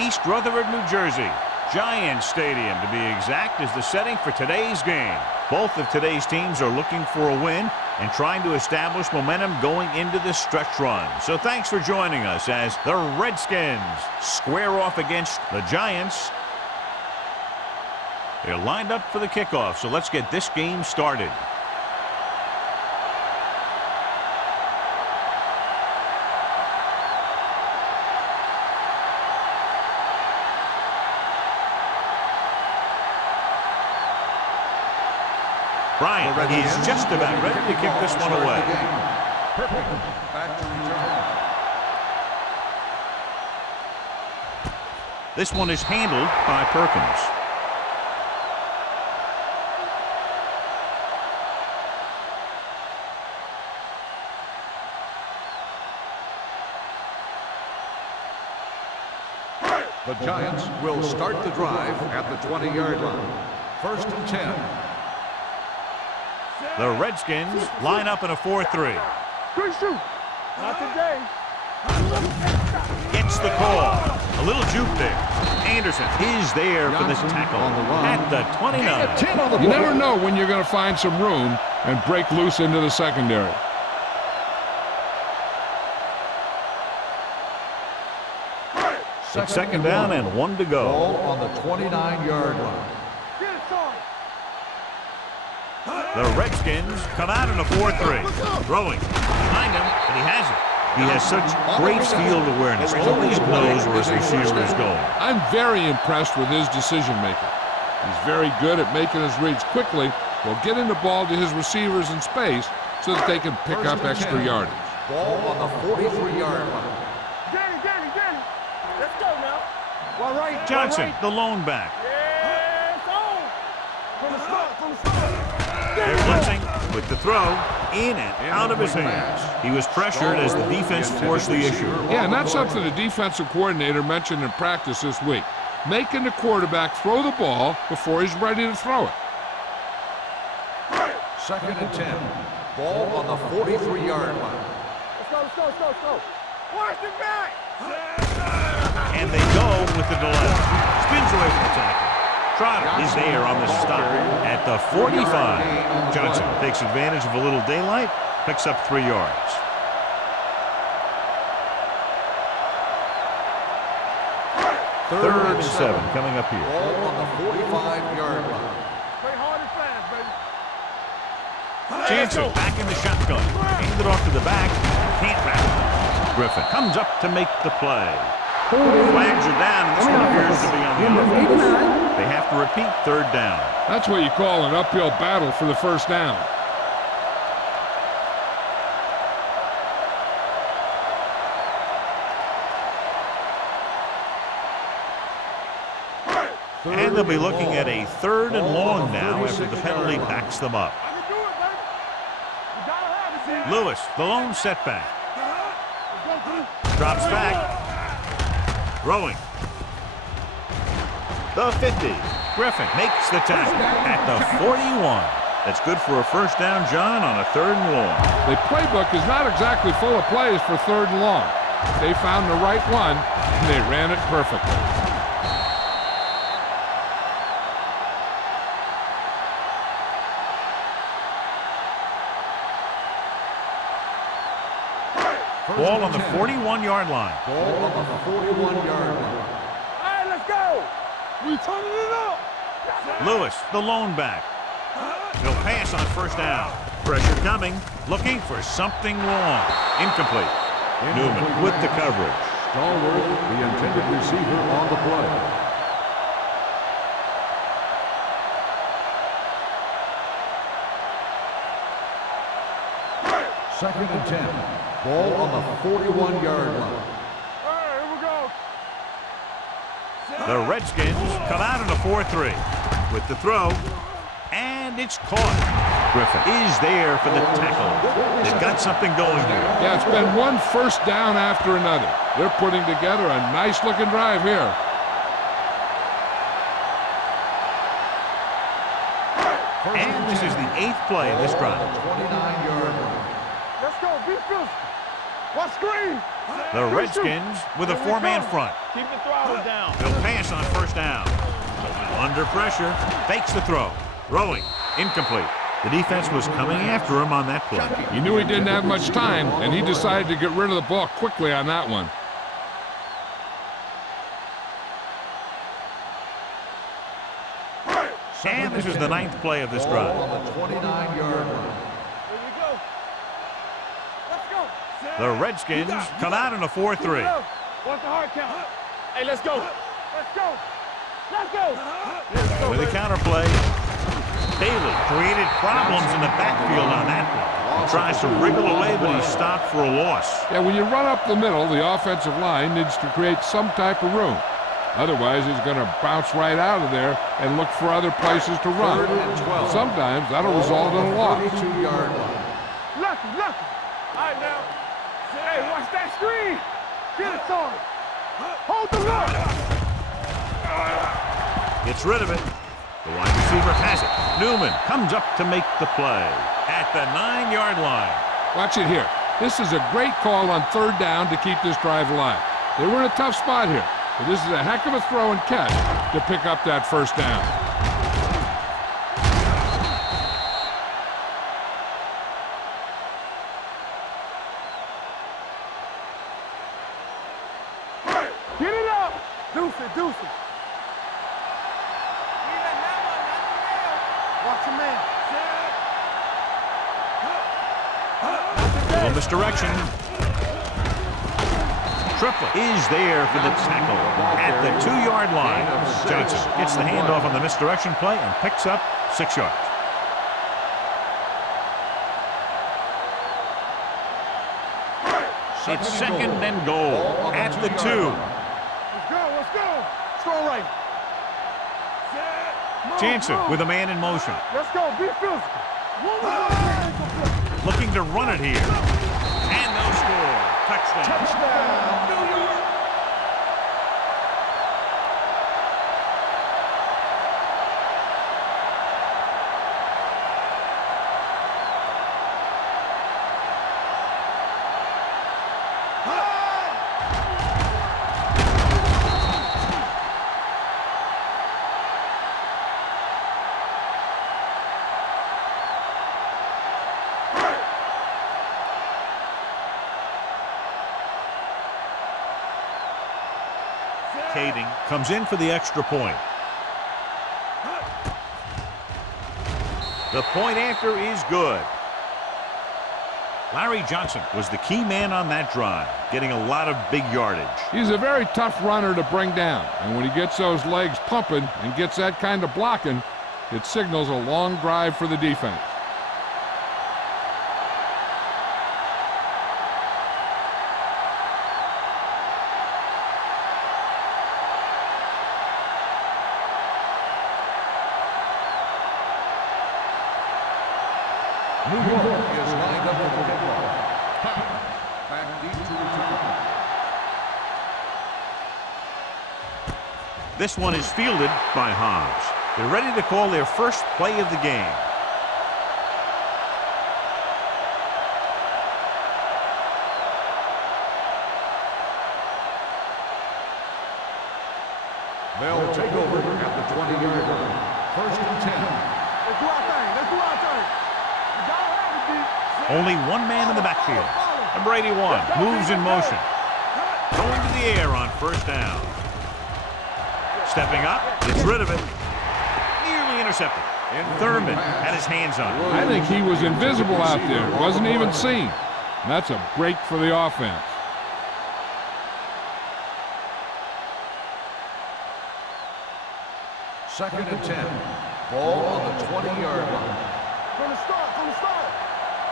East Rutherford, New Jersey. Giants Stadium, to be exact, is the setting for today's game. Both of today's teams are looking for a win and trying to establish momentum going into this stretch run. So thanks for joining us as the Redskins square off against the Giants. They're lined up for the kickoff, so let's get this game started. Bryant is just about ready to kick this one away. This one is handled by Perkins. The Giants will start the drive at the 20-yard line. 1st and 10. The Redskins line up in a 4-3. Good shoot. Not today. Gets the call. A little juke there. Anderson is there for this tackle at the 29. You never know when you're going to find some room and break loose into the secondary. It's 2nd down and 1 to go. Ball on the 29-yard line. The Redskins come out in a 4-3. Throwing behind him, and he has it. He has such great field awareness. Always knows where his receiver is going. I'm very impressed with his decision-making. He's very good at making his reads quickly while getting the ball to his receivers in space so that they can pick up extra yardage. Ball on the 43-yard line. Danny. Let's go now. All right. Johnson, the lone back. Yeah, it's on. From the start. They're blitzing with the throw in and out of his hands. He was pressured as the defense forced the issue. Yeah, and that's something the defensive coordinator mentioned in practice this week. Making the quarterback throw the ball before he's ready to throw it. 2nd and 10. Ball on the 43-yard line. Let's go. Watch the back. And they go with the delay. Spins away from the tackle. Trotter is there on the stop at the 45. Johnson takes advantage of a little daylight, picks up 3 yards. Third and 7 coming up here. Ball on the 45-yard line. Play hard and fast, baby. Jansen back in the shotgun. Handed off to the back. Can't wrap it. Griffin comes up to make the play. Flags are down, and this one appears to be on the offense. They have to repeat 3rd down. That's what you call an uphill battle for the 1st down. And they'll be looking at a 3rd and long now after the penalty backs them up. Lewis, the lone setback. Drops back. Throwing. The 50. Griffin makes the tackle at the 41. That's good for a 1st down, John, on a 3rd and long. The playbook is not exactly full of plays for 3rd and long. They found the right one, and they ran it perfectly. Ball on the 41-yard line. Ball on the 41-yard line. All right, let's go. We turning it up. Lewis, the lone back. He'll pass on 1st down. Pressure coming, looking for something long. Incomplete. Newman with the coverage. Stallworth, the intended receiver on the play. Second and 10. Ball on the 41-yard line. All right, here we go. The Redskins come out in a 4-3 with the throw, and it's caught. Griffin is there for the tackle. They've got something going here. Yeah, it's been one 1st down after another. They're putting together a nice-looking drive here. And this is the 8th play of this drive. 29-yard line. Let's go. Be physical. What screen? The Redskins with a four-man front. Keep the throttle down. They'll pass on first down. Under pressure, fakes the throw. Throwing, incomplete. The defense was coming after him on that play. He knew he didn't have much time, and he decided to get rid of the ball quickly on that one. And this is the 9th play of this drive. On the 29-yard line. Here we go. Let's go. The Redskins come out in a 4-3. What's the hard count? Hey, let's go. Let's go. Let's go. With a counter play, Daly created problems in the backfield on that one. He tries to wriggle away, but he's stopped for a loss. Yeah, when you run up the middle, the offensive line needs to create some type of room. Otherwise, he's going to bounce right out of there and look for other places to run. Sometimes that'll result in a loss. 32-yard line. Lucky. All right, now. Hey, watch that screen. Get it, Sorry. Hold the look. Gets rid of it. The wide receiver has it. Newman comes up to make the play at the 9-yard line. Watch it here. This is a great call on third down to keep this drive alive. They were in a tough spot here, but this is a heck of a throw and catch to pick up that first down. Get it up. Deuce it. Watch your man. Little misdirection. Triplett is there for the tackle at the 2-yard line. Johnson gets the handoff on the misdirection play and picks up 6 yards. It's second and goal at the 2. Let's go. Throw right. Jansen with a man in motion. Let's go. Be physical. Looking to run it here. And they'll score. Touchdown. New York. Kading comes in for the extra point. The point after is good. Larry Johnson was the key man on that drive, getting a lot of big yardage. He's a very tough runner to bring down, and when he gets those legs pumping and gets that kind of blocking, it signals a long drive for the defense. New York is lined up for the kickoff. Back deep to return. This one is fielded by Hobbs. They're ready to call their first play of the game. They'll take over at the 20-yard line. First and 10. Let's do our thing. You gotta have it, D. Only one man in the backfield. Number 81 moves in motion. Going to the air on first down. Stepping up, gets rid of it. Nearly intercepted. And Thurman had his hands on it. I think he was invisible out there. Wasn't even seen. And that's a break for the offense. Second and 10. Ball on the 20-yard line. From the start.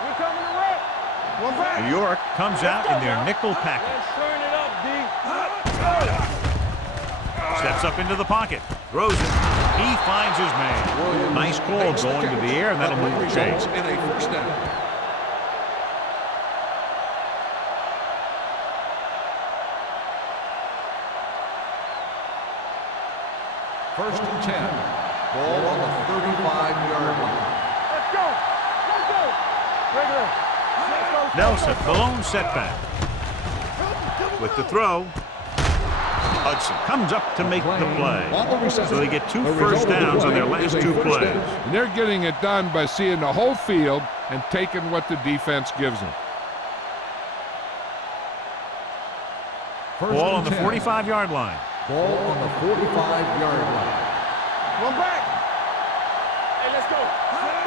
We're coming to wreck. One back. New York comes out in their nickel package. Let's turn it up, D. Steps up into the pocket. Throws it. He finds his man. Nice call going to the air, and that'll move the chains. In a first down. First and 10. Ball on the 35-yard line. Let's go. Regular. Nelson, the lone setback. With the throw, Hudson comes up to make the play. So they get 2 first downs on their last 2 plays. And they're getting it done by seeing the whole field and taking what the defense gives them. Ball on the 45-yard line. Ball on the 45-yard line. One back. Hey, let's go.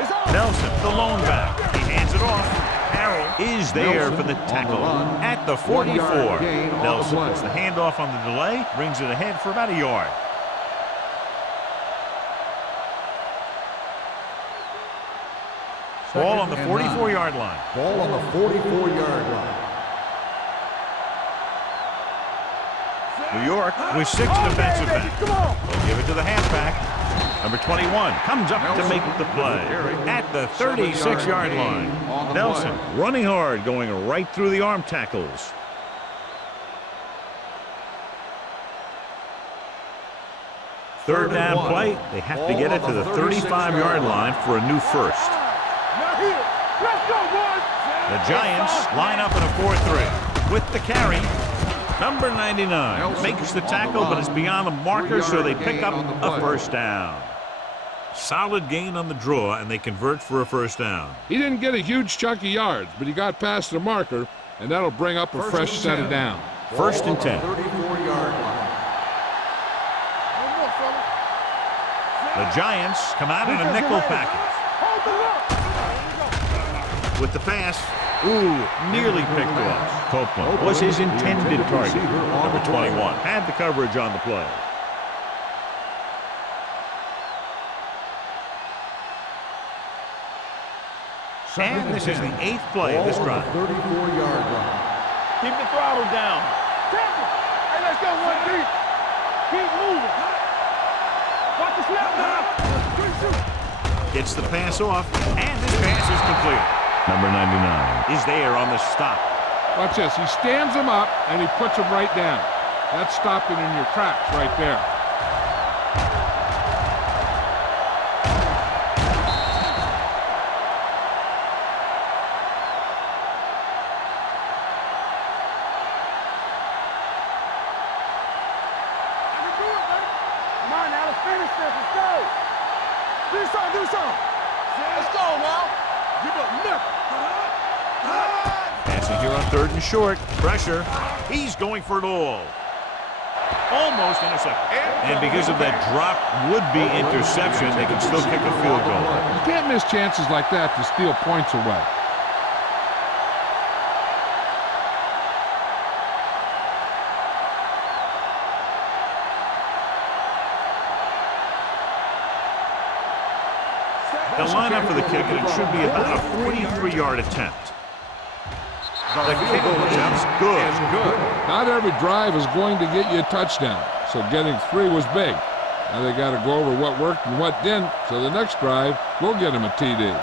It's on. Nelson, the lone back. He hands it off. Harrell is there for the tackle at the 44. Nelson puts the handoff on the delay, brings it ahead for about a yard. Ball on the 44-yard line. Ball on the 44-yard line. New York with 6 defensive backs. They'll give it to the halfback. Number 21 comes up to make the play at the 36-yard line. Nelson running hard, going right through the arm tackles. Third down play. They have to get it to the 35-yard line for a new first. The Giants line up in a 4-3 with the carry. Number 99 makes the tackle, but it's beyond the marker, so they pick up a first down. Solid gain on the draw, and they convert for a first down. He didn't get a huge chunk of yards, but he got past the marker, and that'll bring up a fresh set of down. First and 10. 34-yard line. The Giants come out in a nickel package. With the pass, nearly picked off. Copeland was his intended target. Number 21 had the coverage on the play. And this is the 8th play of this drive. 34-yard line. Keep the throttle down. Hey, let's go, 1-3. Keep moving. Watch the snap now. Gets the pass off, and this pass is complete. Number 99 is there on the stop. Watch this. He stands him up, and he puts him right down. That's stopping in your tracks right there. Passing here on 3rd and short. Pressure. He's going for it all. Almost intercepted. And because of that drop would-be interception, they can still kick a field goal. You can't miss chances like that to steal points away. They'll line up for the kick, and it should be about a 43-yard attempt. The kick attempt's good. Not every drive is going to get you a touchdown, so getting 3 was big. Now they got to go over what worked and what didn't, so the next drive will get them a TD.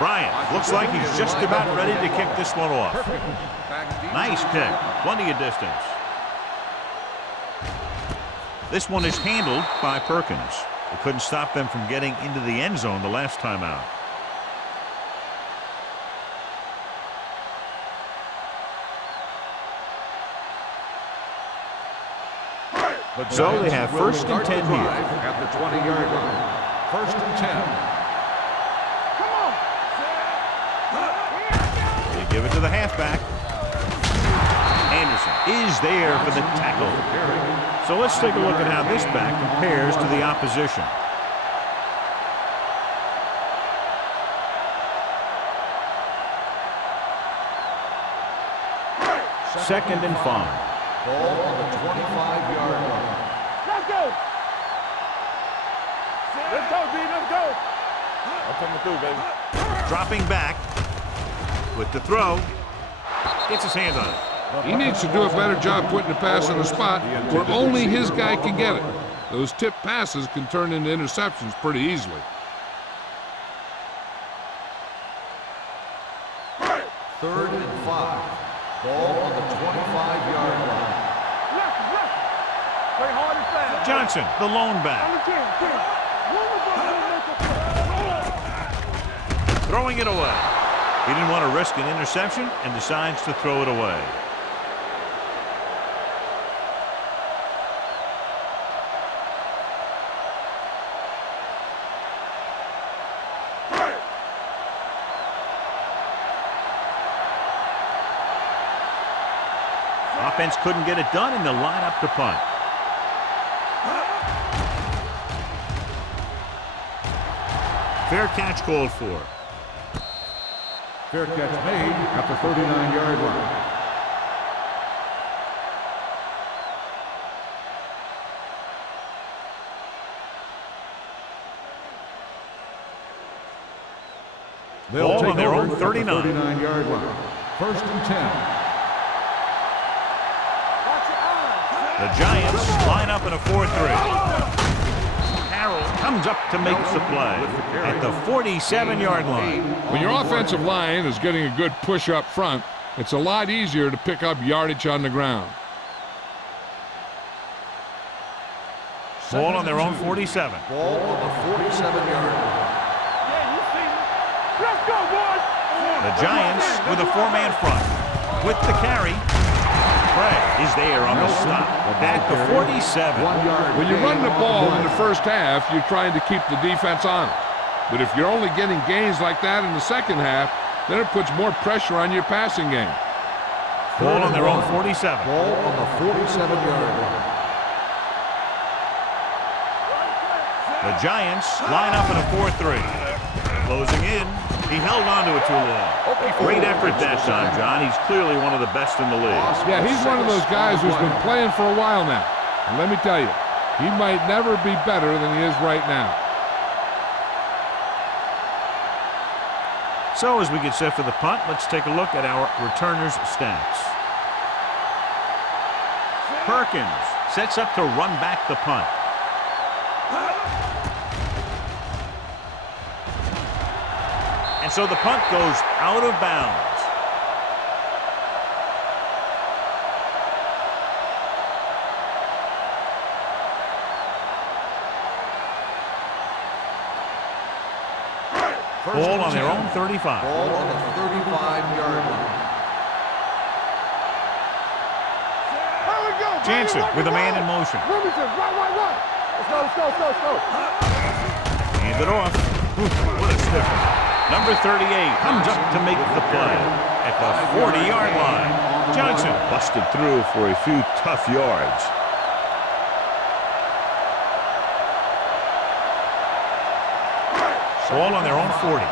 Bryant looks like he's just about ready to kick this one off. Nice kick. Plenty of distance. This one is handled by Perkins. It couldn't stop them from getting into the end zone the last time out. So they have 1st and 10 here. At the 20-yard line. 1st and 10. Give it to the halfback. Anderson is there for the tackle. So let's take a look at how this back compares to the opposition. Second and 5. Ball on the 25-yard line. Let's go. Let's go, D. Let's go. I'm coming through, baby. Dropping back. With the throw, gets his hand on it. He needs to do a better job putting the pass in a spot where only his guy can get it. Those tip passes can turn into interceptions pretty easily. 3rd and 5. Ball on the 25-yard line. Left, left. Play hard and fast. Johnson, the lone back. On the 10, 10. Move the ball and make a play. Throwing it away. He didn't want to risk an interception and decides to throw it away. Offense couldn't get it done, and they'll line up to punt. Fair catch called for. Fair catch made at the 39-yard line. They'll Ball take on their over own at 39. the 39-yard line. First and 10. The Giants line up in a 4-3. Harrell comes up to make the play at the 47-yard line. When your offensive line is getting a good push up front, it's a lot easier to pick up yardage on the ground. Ball on their own 47. Ball on the 47-yard line. Yeah, you see me. Let's go, boys. The Giants with a four-man front. With the carry, Craig is there on the stop at the 47. 1 yard. When you run the ball in the first half, you're trying to keep the defense on it. But if you're only getting gains like that in the second half, then it puts more pressure on your passing game. Ball on their own 47. Ball on the 47-yard line. The Giants line up in a 4-3. Closing in. He held on to it too long. Great effort that time, John. He's clearly one of the best in the league. Yeah, he's one of those guys who's been playing for a while now. And let me tell you, he might never be better than he is right now. So as we get set for the punt, let's take a look at our returners' stats. Perkins sets up to run back the punt. And so the punt goes out of bounds. Ball on their own 35. Ball on the 35-yard line. Here we go, baby. Jansen with a man in motion. Remington, right. Let's go. Hand it off. What a stiffer. Number 38 comes up to make the play at the 40-yard line. Johnson busted through for a few tough yards. Ball on their own 40.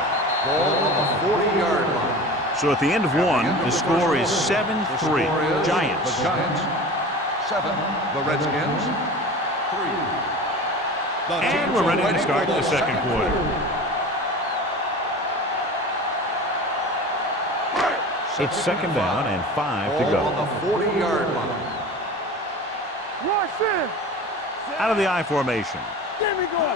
Ball on the 40-yard line. So at the end of one, the score is 7-3. Giants. The Giants 7. The Redskins 3. And we're ready to start the second quarter. It's second down and 5 to Ball go. on the 40-yard line. Rush in. Out of the I formation. Give me go.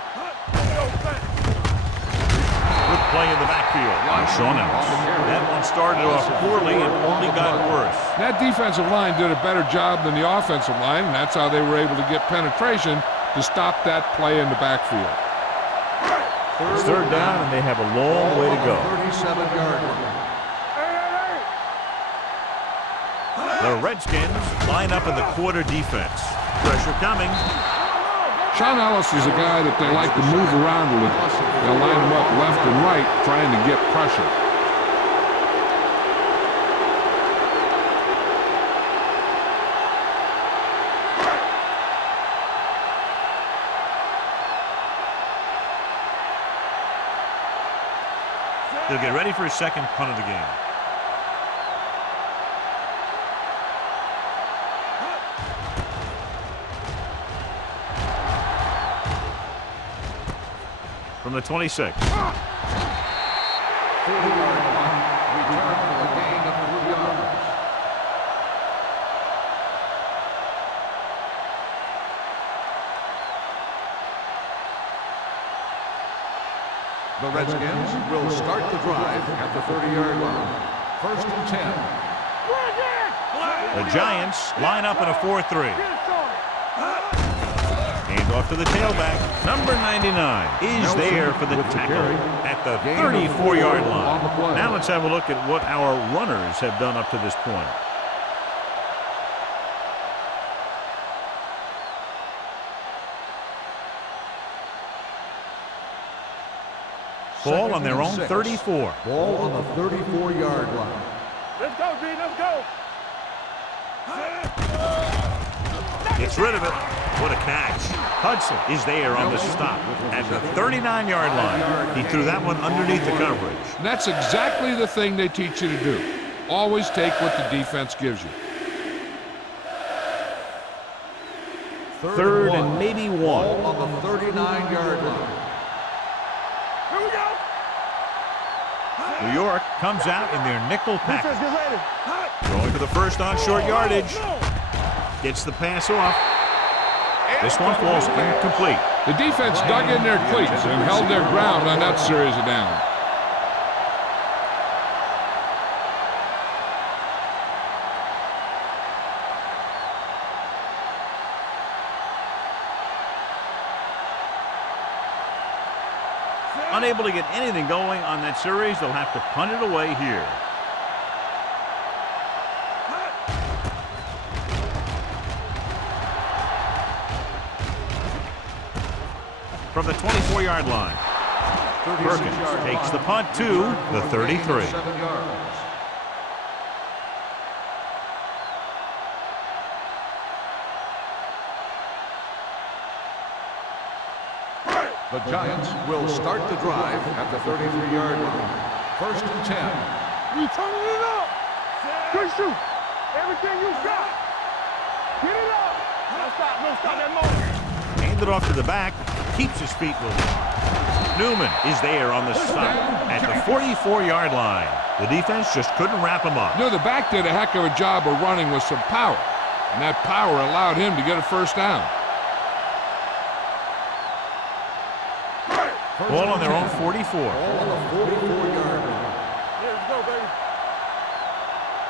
Good play in the backfield by Sean Ellis. That one started off poorly and only got worse. That defensive line did a better job than the offensive line, and that's how they were able to get penetration to stop that play in the backfield. It's third down, and they have a long way to go. 37-yard line. The Redskins line up in the quarter defense. Pressure coming. Sean Ellis is a guy that they like to move around a little. They'll line him up left and right trying to get pressure. They'll get ready for his second punt of the game. From the 26. 40-yard line. Return for a gain of 3 yards. The Redskins will start the drive at the 30-yard line. First and 10. Bring it. The Giants line up in a 4-3. Hand off to the tailback. Number 99 is there for the tackle at the 34-yard line. Now let's have a look at what our runners have done up to this point. Ball on their own 34. Ball on the 34-yard line. Let's go, B. Let's go. Gets rid of it. What a catch. Hudson is there on the stop at the 39-yard line. He threw that one underneath the coverage. And that's exactly the thing they teach you to do. Always take what the defense gives you. Third and maybe one. Ball on the 39-yard line. Here we go. New York comes out in their nickel Defense, package. get ready. Going for the first on short yardage. Gets the pass off. This one falls incomplete. The defense dug in their cleats and held their ground on that series of downs. Unable to get anything going on that series, they'll have to punt it away here. From the 24-yard line, Perkins takes the punt to the 33. 7 yards. The Giants will start the drive at the 33-yard line. First and 10. We turning it up. Good shoot. Everything you got. Get it up. Don't stop that moment. Hand it off to the back. Keeps his feet moving. Newman is there on the stop at the 44-yard line. The defense just couldn't wrap him up. You know, the back did a heck of a job of running with some power. And that power allowed him to get a first down. Ball on their own 44. Ball on the 44-yard line. Let's go, baby.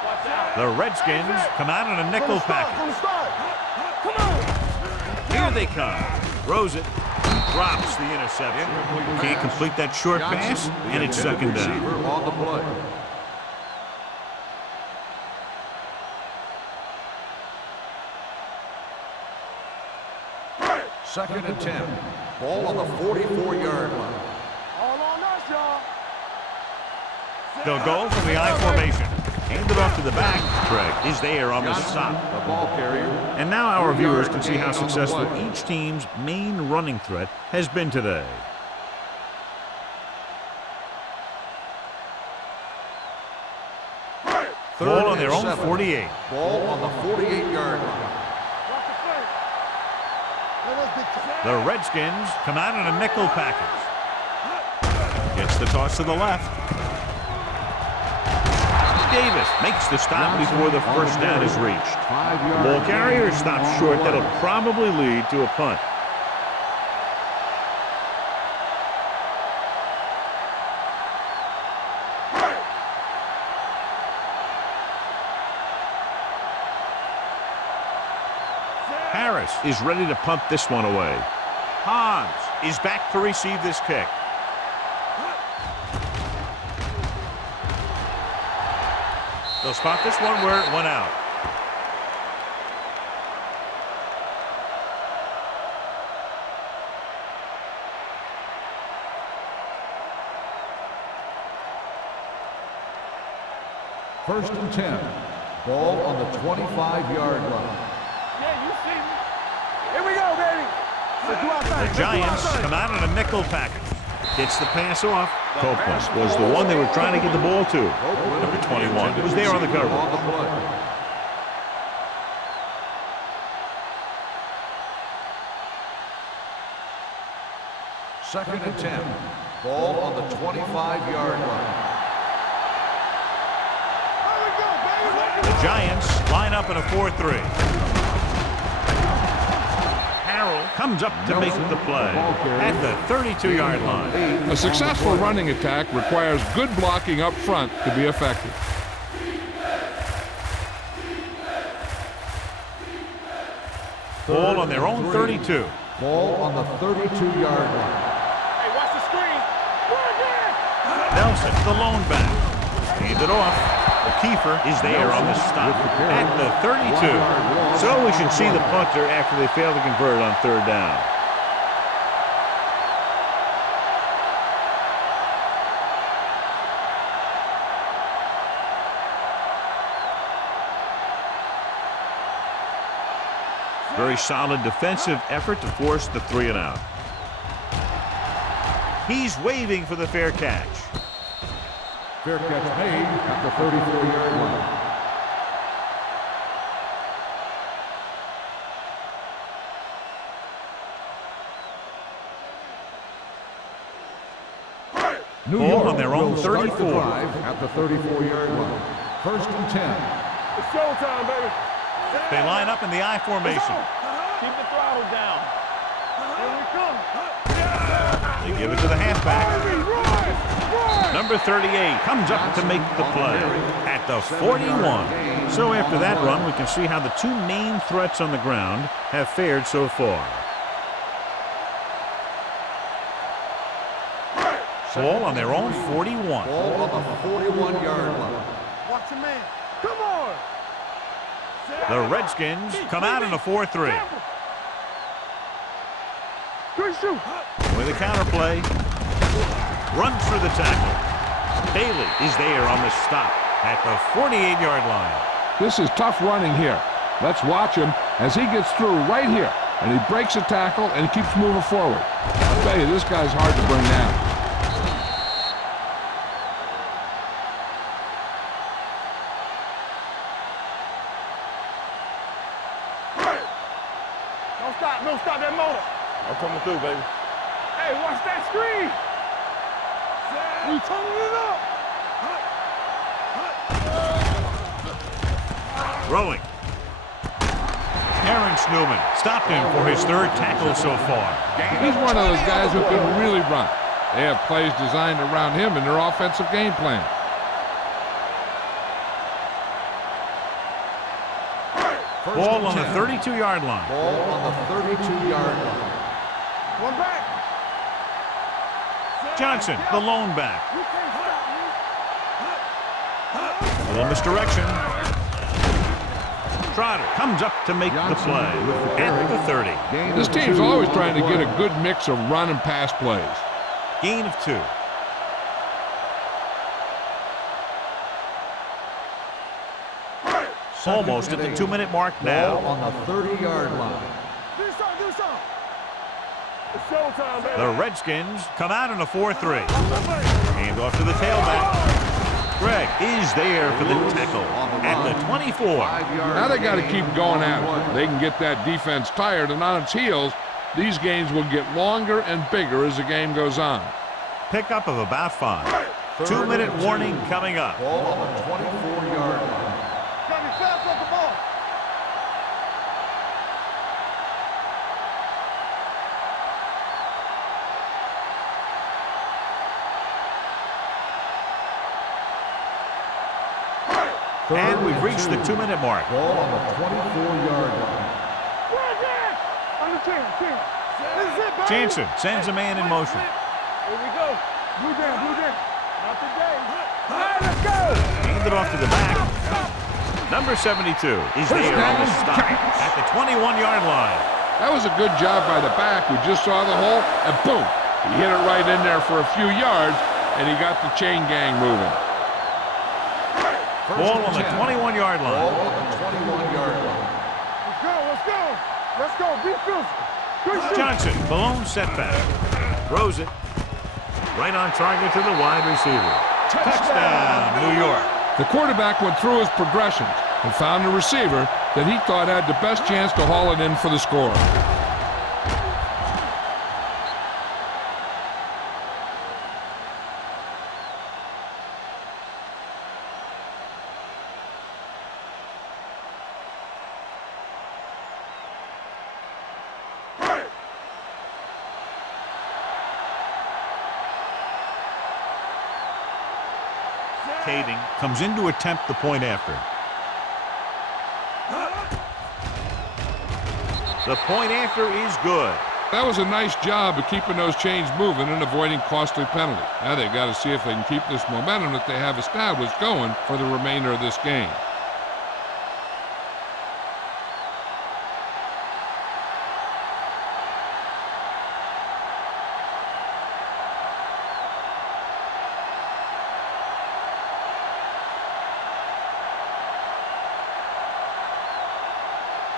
Watch out. The Redskins come out in a nickel package. Come on. Here they come. Throws it. Drops the interception. Can't complete that short pass, and it's second down. Receiver on the play. Second and 10. Ball on the 44-yard line. All on us, y'all. They'll go from the I formation. Hand it off to the back. Craig is there on the stop. The ball carrier. And now our viewers can see how successful each team's main running threat has been today. Ball on their own 48. Ball on the 48-yard line. Watch the play. Let us get The Redskins come out in a nickel package. Gets the toss to the left. Davis makes the stop before the first down is reached. The ball carrier stops short. That'll probably lead to a punt. Harris is ready to punt this one away. Hans is back to receive this kick. They'll spot this one where it went out. First and 10. Ball on the 25-yard line. Yeah, you see me. Here we go, baby. Let's do our thing. The Giants come out in a nickel package. Gets the pass off. Copeland was the one they were trying to get the ball to. Number 21 was there on the cover. On the play. Second and 10. Ball on the 25-yard line. The Giants line up in a 4-3. Harrell comes up to make the play at the 32-yard line. A successful running attack requires good blocking up front to be effective. Ball on their own 32. Ball on the 32-yard line. Hey, watch the screen. Nelson, the lone back. Hand it off. Kiefer is there on the stop at the 32. So we should see the punter after they fail to convert on third down. Very solid defensive effort to force the 3 and out. He's waving for the fair catch. Fair catch made at the 34-yard line. New Ball York on their own will start 34. the drive at the 34-yard line. First and 10. It's showtime, baby. They line up in the I formation. Keep the throttle down. Here we come. They give it to the halfback. Run! Number 38 comes up to make the play at the 41. So after that run, we can see how the two main threats on the ground have fared so far. Ball on their own 41. Ball on the 41-yard line. Watch your man. Come on. The Redskins come out in a 4-3. Good shoot. With a counterplay, runs through the tackle. Bailey is there on the stop at the 48-yard line. This is tough running here. Let's watch him as he gets through right here. And he breaks a tackle and keeps moving forward. I'll tell you, this guy's hard to bring down. Don't stop that motor. I'm coming through, baby. Hey, watch that screen. We turning it up. Throwing. Terrence Newman stopped him for his third tackle so far. He's one of those guys who can really run. They have plays designed around him in their offensive game plan. Ball on the 32-yard line. Ball on the 32-yard line. One back. Johnson, the lone back. You can't stop me. A little misdirection. Trotter comes up to make the play at the 30. This team's always trying to get a good mix of run and pass plays. Gain of 2. Almost at the 2-minute mark now. Ball on the 30-yard line. Do something. It's showtime, baby. The Redskins come out in a 4-3. Hand off to the tailback. Greg is there for the tackle at the 24. Now they got to keep going at it. They can get that defense tired and on its heels. These games will get longer and bigger as the game goes on. Pickup of about 5. 2-minute warning coming up. Ball on the 24-yard line. Got me fast off the ball. And we've reached the 2-minute mark. Ball on the 24-yard line. Right there. On the 10. This is it, baby. Jansen sends a man in motion. Here we go. Blue down. Not today. All right, let's go. Hand it off to the back. Number 72 is there on the stop at the 21-yard line. That was a good job by the back who just saw the hole, and boom, he hit it right in there for a few yards, and he got the chain gang moving. Ball on the 21-yard line. Ball on the 21-yard line. Let's go. Be physical. Good shoot. Johnson, the lone setback. Throws it. Right on target to the wide receiver. Touchdown, New York. The quarterback went through his progressions and found a receiver that he thought had the best chance to haul it in for the score. Kading comes in to attempt the point after. The point after is good. That was a nice job of keeping those chains moving and avoiding costly penalties. Now they've got to see if they can keep this momentum that they have established going for the remainder of this game.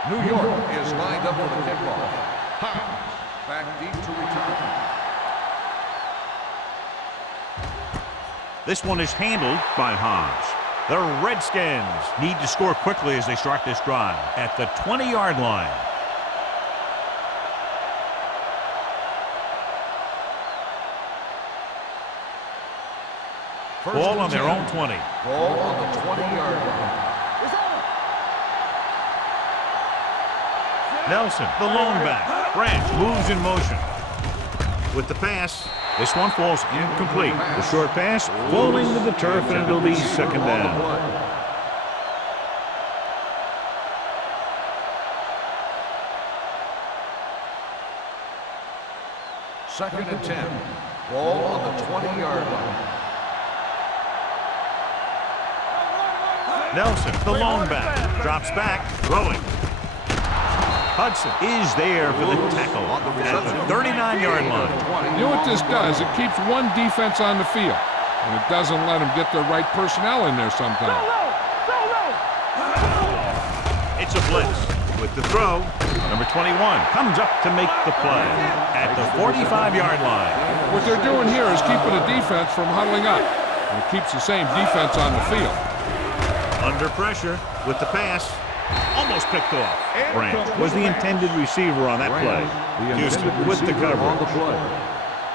New York is lined up for the kickoff. Hines back deep to return. This one is handled by Hans. The Redskins need to score quickly as they start this drive at the 20-yard line. Ball on their own 20. Ball on the 20-yard line. Nelson, the lone back. Branch moves in motion. With the pass, this one falls incomplete. The short pass falling to the turf, and it'll be second down. Second and 10. Ball on the 20-yard line. Nelson, the lone back, drops back, throwing. Hudson is there for the tackle at the 39-yard line. You know what this does? It keeps one defense on the field, and it doesn't let them get the right personnel in there sometimes. It's a blitz. With the throw, number 21 comes up to make the play at the 45-yard line. What they're doing here is keeping the defense from huddling up. And it keeps the same defense on the field. Under pressure with the pass. Almost picked off. Branch was the intended receiver on that play. Houston with the coverage.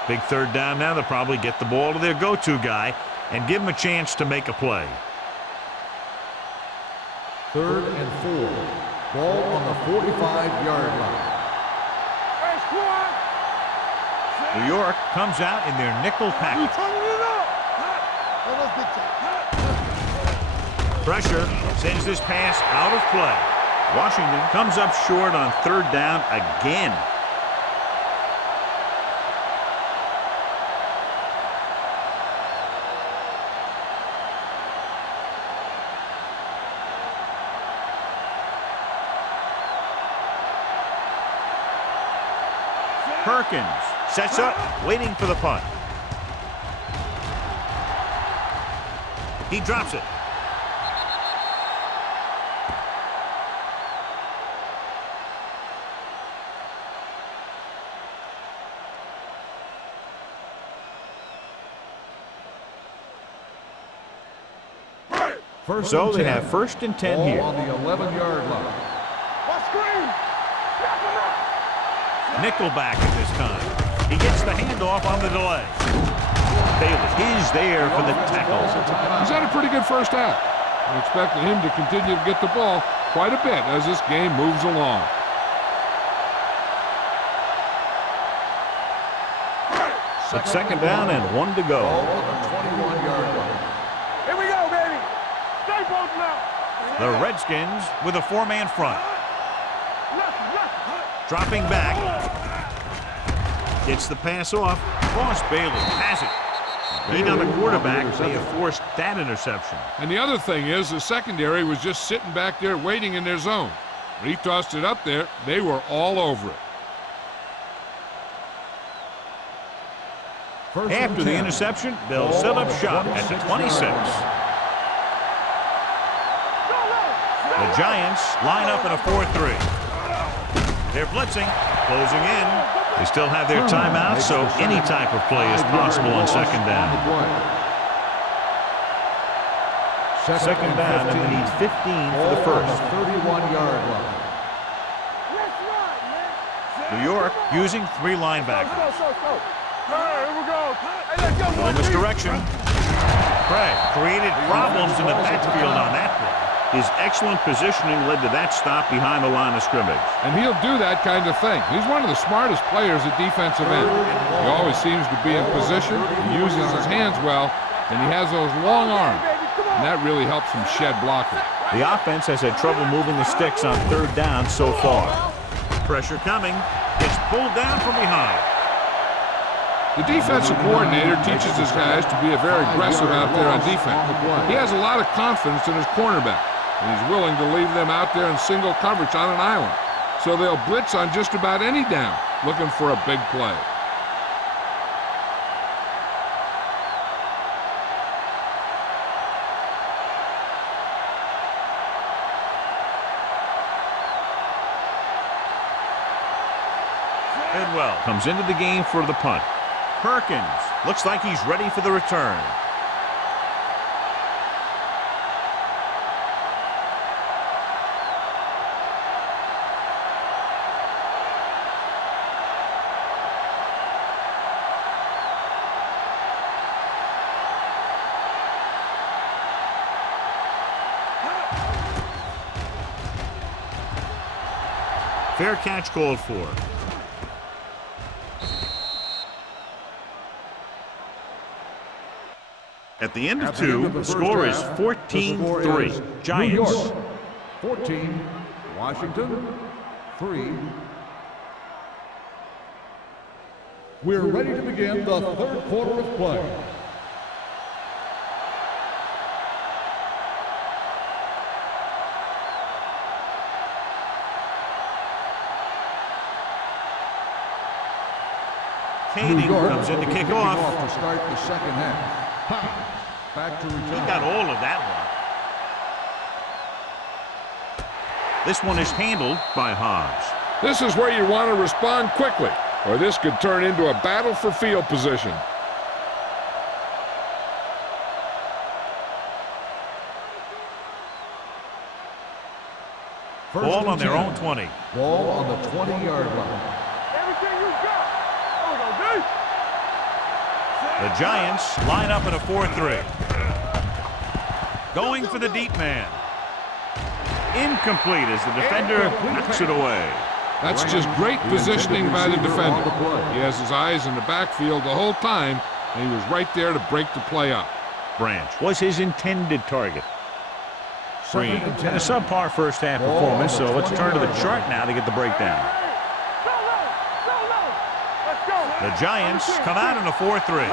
Big third down now. They'll probably get the ball to their go-to guy and give him a chance to make a play. Third and 4. Ball on the 45-yard line. New York comes out in their nickel package. Pressure sends this pass out of play. Washington comes up short on third down again. Perkins sets up, waiting for the punt. He drops it. So they have first and 10 here. On the 11-yard line. Nickelback at this time. He gets the handoff on the delay. Bailey is there for the tackle. He's had a pretty good first half. I'm expecting him to continue to get the ball quite a bit as this game moves along. It's second down and 1 to go. Ball on the 21-yard line. Here we go, baby. Stay both now. The Redskins with a 4-man front. Dropping back. Gets the pass off. Ross Bailey has it. Lead on the quarterback. They have forced that interception. And the other thing is the secondary was just sitting back there waiting in their zone. When he tossed it up there, they were all over it. After the interception, they'll set up shop at the 26. The Giants line up in a 4-3. They're blitzing, closing in. They still have their timeout, so any type of play is possible on second down. Second down, and they need 15 for the first. 31-yard line. New York using 3 linebackers. Going this direction. Craig created problems in the backfield on that play. His excellent positioning led to that stop behind the line of scrimmage. And he'll do that kind of thing. He's one of the smartest players at defensive end. He always seems to be in position. He uses his hands well, and he has those long arms. And that really helps him shed blocking. The offense has had trouble moving the sticks on third down so far. Pressure coming. Gets pulled down from behind. The defensive coordinator teaches his guys to be very aggressive out there on defense. He has a lot of confidence in his cornerback, and he's willing to leave them out there in single coverage on an island. So they'll blitz on just about any down, looking for a big play. Bidwell comes into the game for the punt. Perkins looks like he's ready for the return. Fair catch called for. At the end of two, the score is 14-3. Giants. 14, Washington, 3. We're ready to begin the third quarter of play. Kading comes in to kick off. To start the second half. Back to return. He got all of that one. This one is handled by Hobbs. This is where you want to respond quickly, or this could turn into a battle for field position. Ball on their own 20. Ball on the 20-yard line. Everything you got. There we go, D. The Giants line up in a 4-3. Going for the deep man. Incomplete as the defender knocks it away. That's just great positioning by the defender. He has his eyes in the backfield the whole time, and he was right there to break the play up. Branch was his intended target. Green and a subpar first half performance, so let's turn to the chart now to get the breakdown. The Giants come out in a 4-3.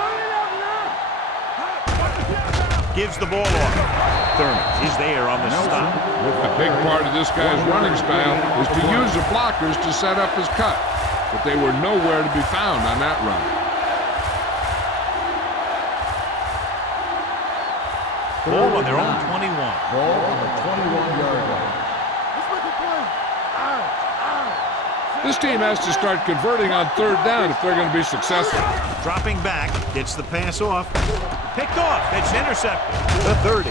Gives the ball off. Thurman is there on the stop. A big part of this guy's running style is to use the blockers to set up his cut, but they were nowhere to be found on that run. Ball on their own 21. Ball on the 21-yard line. This team has to start converting on third down if they're going to be successful. Dropping back, gets the pass off. Picked off, it's intercepted. The 30.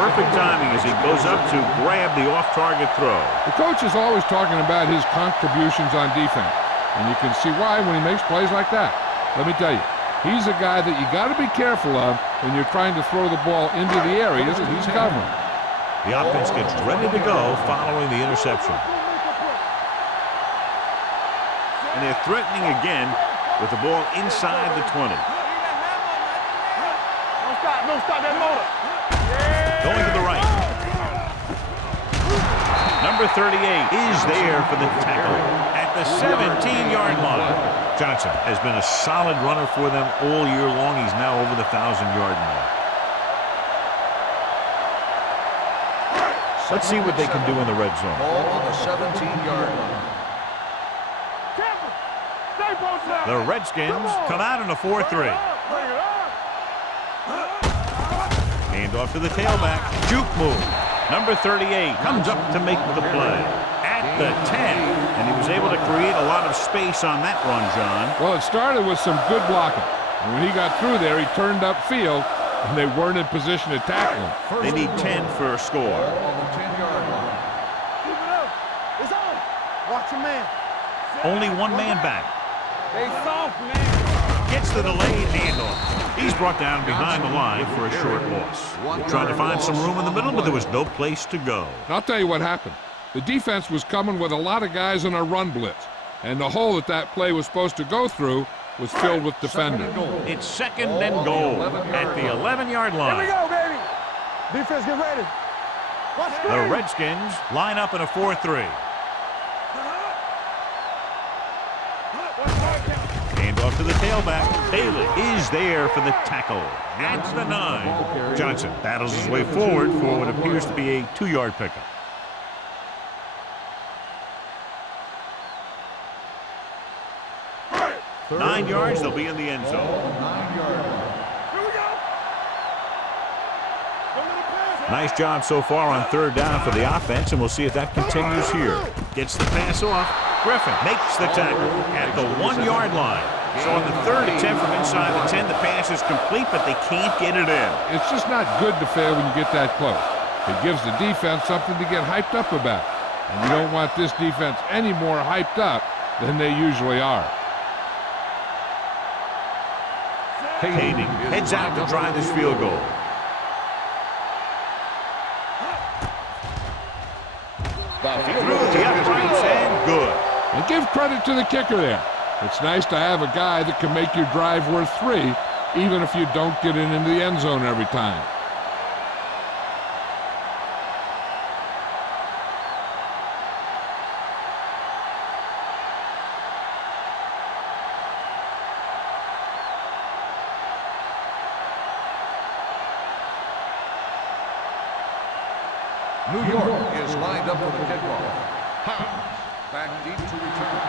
Perfect timing as he goes up to grab the off-target throw. The coach is always talking about his contributions on defense, and you can see why when he makes plays like that. Let me tell you, he's a guy that you got to be careful of when you're trying to throw the ball into the areas that he's covering. The offense gets ready to go following the interception. And they're threatening again with the ball inside the 20. Don't stop that motor. Going to the right. Number 38 is there for the tackle at the 17-yard line. Johnson has been a solid runner for them all year long. He's now over the 1,000-yard mark. Let's see what they can do in the red zone. Ball on the 17-yard line. The Redskins come out in a 4-3. Hand off to the tailback. Juke move. Number 38 comes up to make the play. At the 10. And he was able to create a lot of space on that run, John. Well, it started with some good blocking. And when he got through there, he turned upfield, and they weren't in position to tackle him. They need 10 for a score. Ball on the 10-yard line. Keep it up. It's on. Watch your man. Only one man back. They soft, man. Gets the delayed handoff. He's brought down behind the line for a short loss. Trying to find some room in the middle, but there was no place to go. And I'll tell you what happened. The defense was coming with a lot of guys in a run blitz, and the hole that play was supposed to go through was filled with defenders. It's second and goal at the 11-yard Here we line. go, baby. Defense, get ready. Watch The Redskins line up in a 4-3. Off to the tailback. Bailey is there for the tackle. That's the 9. Johnson battles his way forward for what appears to be a 2-yard pickup. Right. 9 yards, they'll be in the end zone. 9 yards. Here we go. Go with the pass. Nice job so far on 3rd down for the offense, and we'll see if that continues here. Gets the pass off. Griffin makes the tackle at the 1-yard line. So on the 3rd attempt from inside the 10, the pass is complete, but they can't get it in. It's just not good to fail when you get that close. It gives the defense something to get hyped up about. And you don't want this defense any more hyped up than they usually are. Kading heads out to try this field goal. Through the uprights and good. And give credit to the kicker there. It's nice to have a guy that can make your drive worth 3, even if you don't get it into the end zone every time. New York is lined up for the kickoff. Hines back deep to return.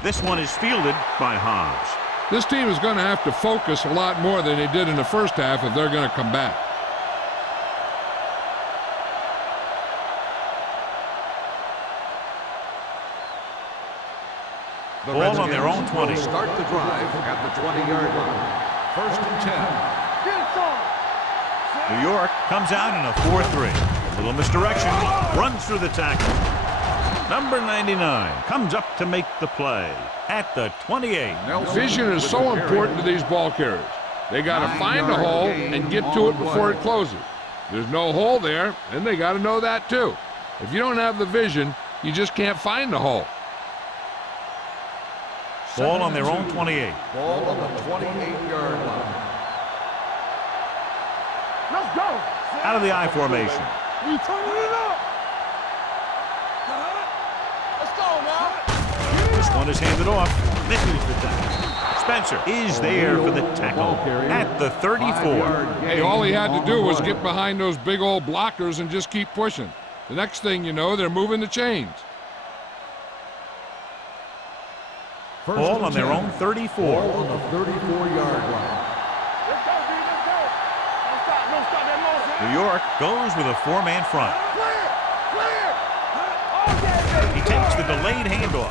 This one is fielded by Hobbs. This team is going to have to focus a lot more than they did in the first half if they're going to come back. The Ball on their own 20. Will start the drive at the 20-yard line. 1st and 10. Get it, son. New York comes out in a 4-3. A little misdirection. Runs through the tackle. Number 99 comes up to make the play at the 28. Vision is so important to these ball carriers. They got to find a hole and get to it before it closes. There's no hole there, and they got to know that too. If you don't have the vision, you just can't find the hole. Ball on their own 28. Ball on the 28-yard line. Let's go. Out of the I formation. We turning it up. Let's go now. This one is handed off. Misses the tackle. Spencer is there for the tackle at the 34. Hey, all he had to do was get behind those big old blockers and just keep pushing. The next thing you know, they're moving the chains. Ball on their own 34. Ball on the 34-yard line. Let's go, D. Let's go. Don't stop that motion. New York goes with a 4-man front. Clear. Clear. Oh, yeah, He takes the delayed handoff.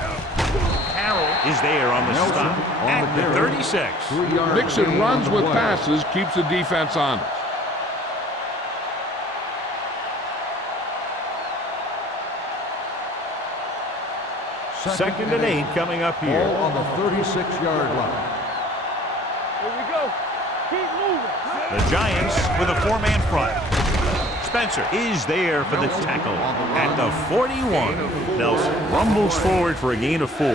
Carroll is there on the stop at the 36. Mixing runs with passes keeps the defense honest. Second and 8 coming up here. Ball on the 36-yard line. Here we go. Keep moving. The Giants with a 4-man front. Spencer is there for the tackle at the 41. Nelson rumbles forward for a gain of 4.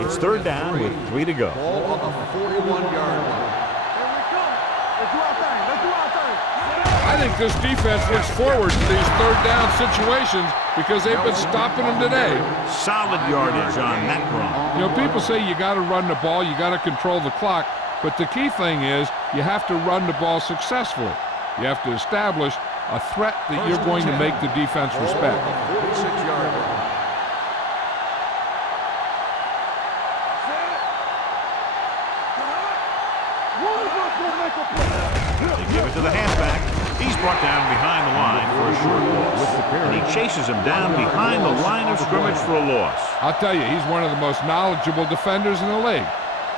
It's 3rd down with 3 to go. Ball on the 41-yard line. Here we come. Let's do our thing. Let's do our thing. I think this defense looks forward to these 3rd down situations because they've been stopping them today. Solid yardage on that run. You know, people say you got to run the ball, you got to control the clock, but the key thing is you have to run the ball successfully. You have to establish a threat that you're going to make the defense respect. Ball on the 46-yard line. They give it to the halfback. He's brought down behind the line for a short loss. And he chases him down behind the line of scrimmage for a loss. I'll tell you, he's one of the most knowledgeable defenders in the league.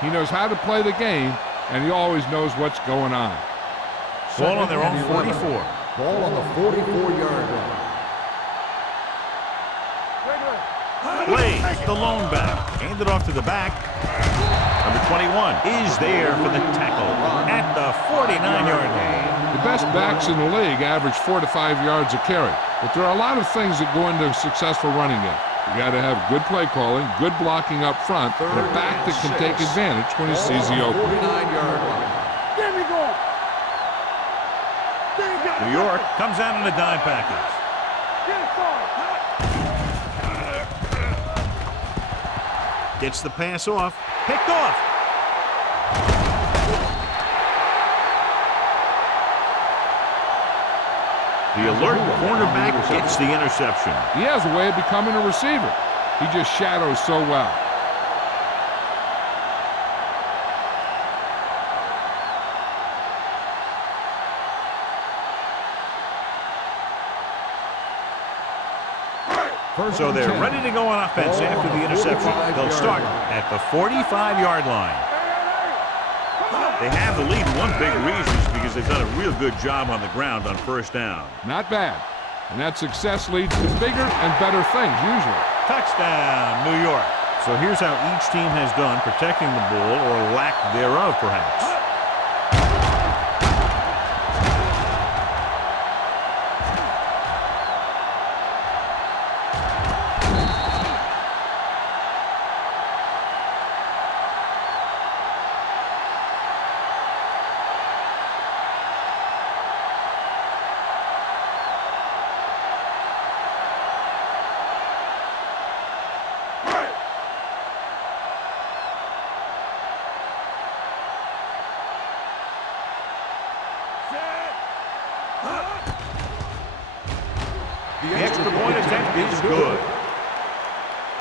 He knows how to play the game, and he always knows what's going on. Ball on their own 44. Ball on the 44-yard line. Plays the lone back. Handed off to the back. Number 21 is there for the tackle at the 49-yard line. The best backs in the league average 4 to 5 yards a carry. But there are a lot of things that go into a successful running game. You got to have good play calling, good blocking up front, and a back that can take advantage when he sees the opening. 49-yard line. There we go. New York comes out in a dime package. Get it, son. Gets the pass off. Picked off. The alert cornerback gets the interception. He has a way of becoming a receiver. He just shadows so well. So they're ready to go on offense after the interception. They'll start at the 45-yard line. They have the lead. One big reason is because they've done a real good job on the ground on first down. Not bad. And that success leads to bigger and better things, usually. Touchdown, New York. So here's how each team has done protecting the ball, or lack thereof, perhaps. The extra point attempt is good.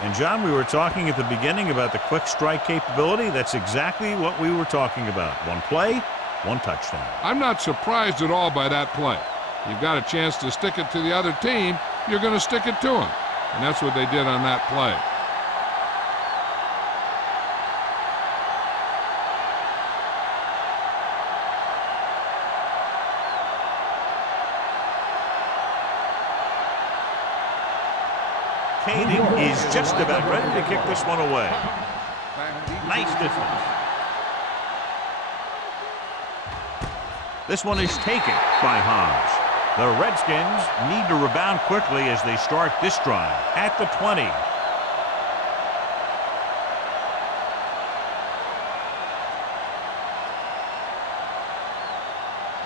And, John, we were talking at the beginning about the quick strike capability. That's exactly what we were talking about. One play, one touchdown. I'm not surprised at all by that play. You've got a chance to stick it to the other team, you're going to stick it to them. And that's what they did on that play. Kading is just about ready to kick this one away. Nice distance. This one is taken by Hobbs. The Redskins need to rebound quickly as they start this drive at the 20.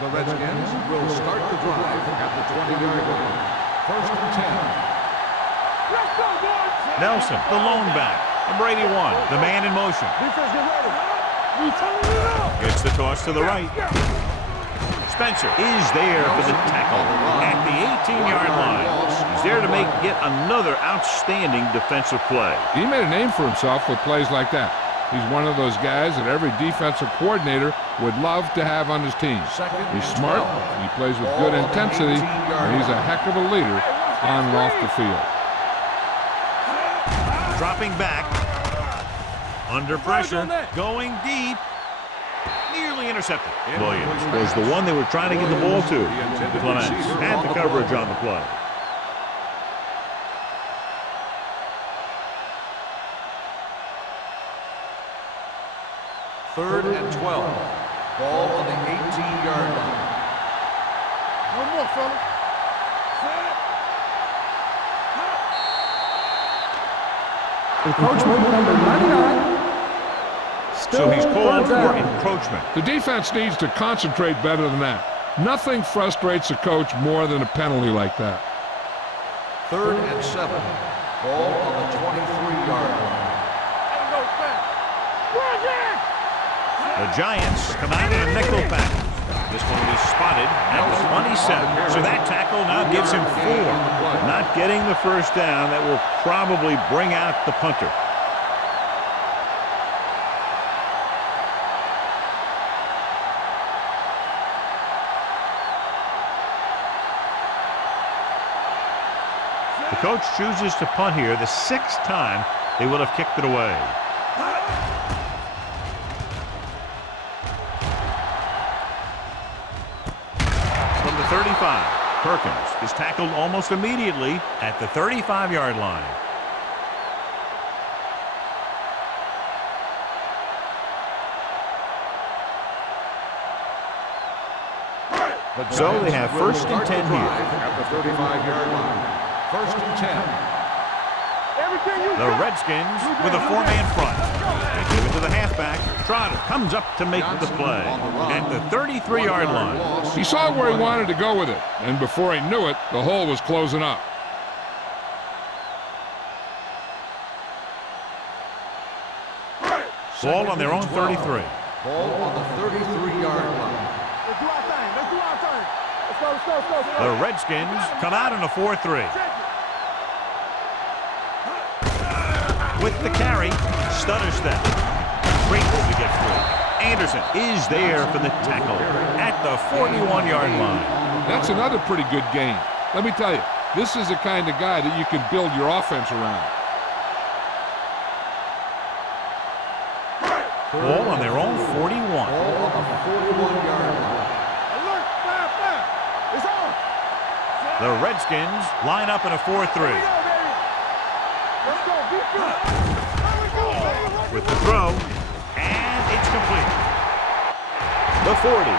The Redskins will start the drive at the 20-yard line. First and 10. Nelson, the lone back. And Brady one, the man in motion. Defense, get ready. We turning it up. Gets the toss to the right. Spencer is there for the tackle at the 18-yard line. He's there to make yet another outstanding defensive play. He made a name for himself with plays like that. He's one of those guys that every defensive coordinator would love to have on his team. He's smart, he plays with good intensity, and he's a heck of a leader on and off the field. Dropping back, under pressure, going deep, nearly intercepted. Williams was the one they were trying to get the ball to. Clements had the coverage on the play. Third and 12. Ball on the 18-yard line. One more, fella. Encroachment number 99. So he's called for encroachment. The defense needs to concentrate better than that. Nothing frustrates a coach more than a penalty like that. Third and 7. Ball on the 23-yard line. The Giants come out in a nickel package. This one will be spotted at the 27. So that tackle now gives him 4. Not getting the first down. That will probably bring out the punter. The coach chooses to punt here the 6th time they would have kicked it away. From the 35, Perkins is tackled almost immediately at the 35-yard line. So they have first and 10 here. At the 35-yard line. First and 10. The Redskins with a 4-man front. They give it to the halfback. Trotter comes up to make the play at the 33-yard line. He saw where he wanted to go with it, and before he knew it, the hole was closing up. Ball on their own 33. Ball on the 33-yard line. Let's do our thing. Let's do our thing. Let's go. The Redskins come out in a 4-3. With the carry, stutter step. Great to get through. Anderson is there for the tackle at the 41-yard line. That's another pretty good game. Let me tell you, this is the kind of guy that you can build your offense around. Ball on their own 41. Ball on the 41-yard line. Alert, fire. It's on. The Redskins line up in a 4-3. Let's go, be good. With the throw, and it's complete. The 40.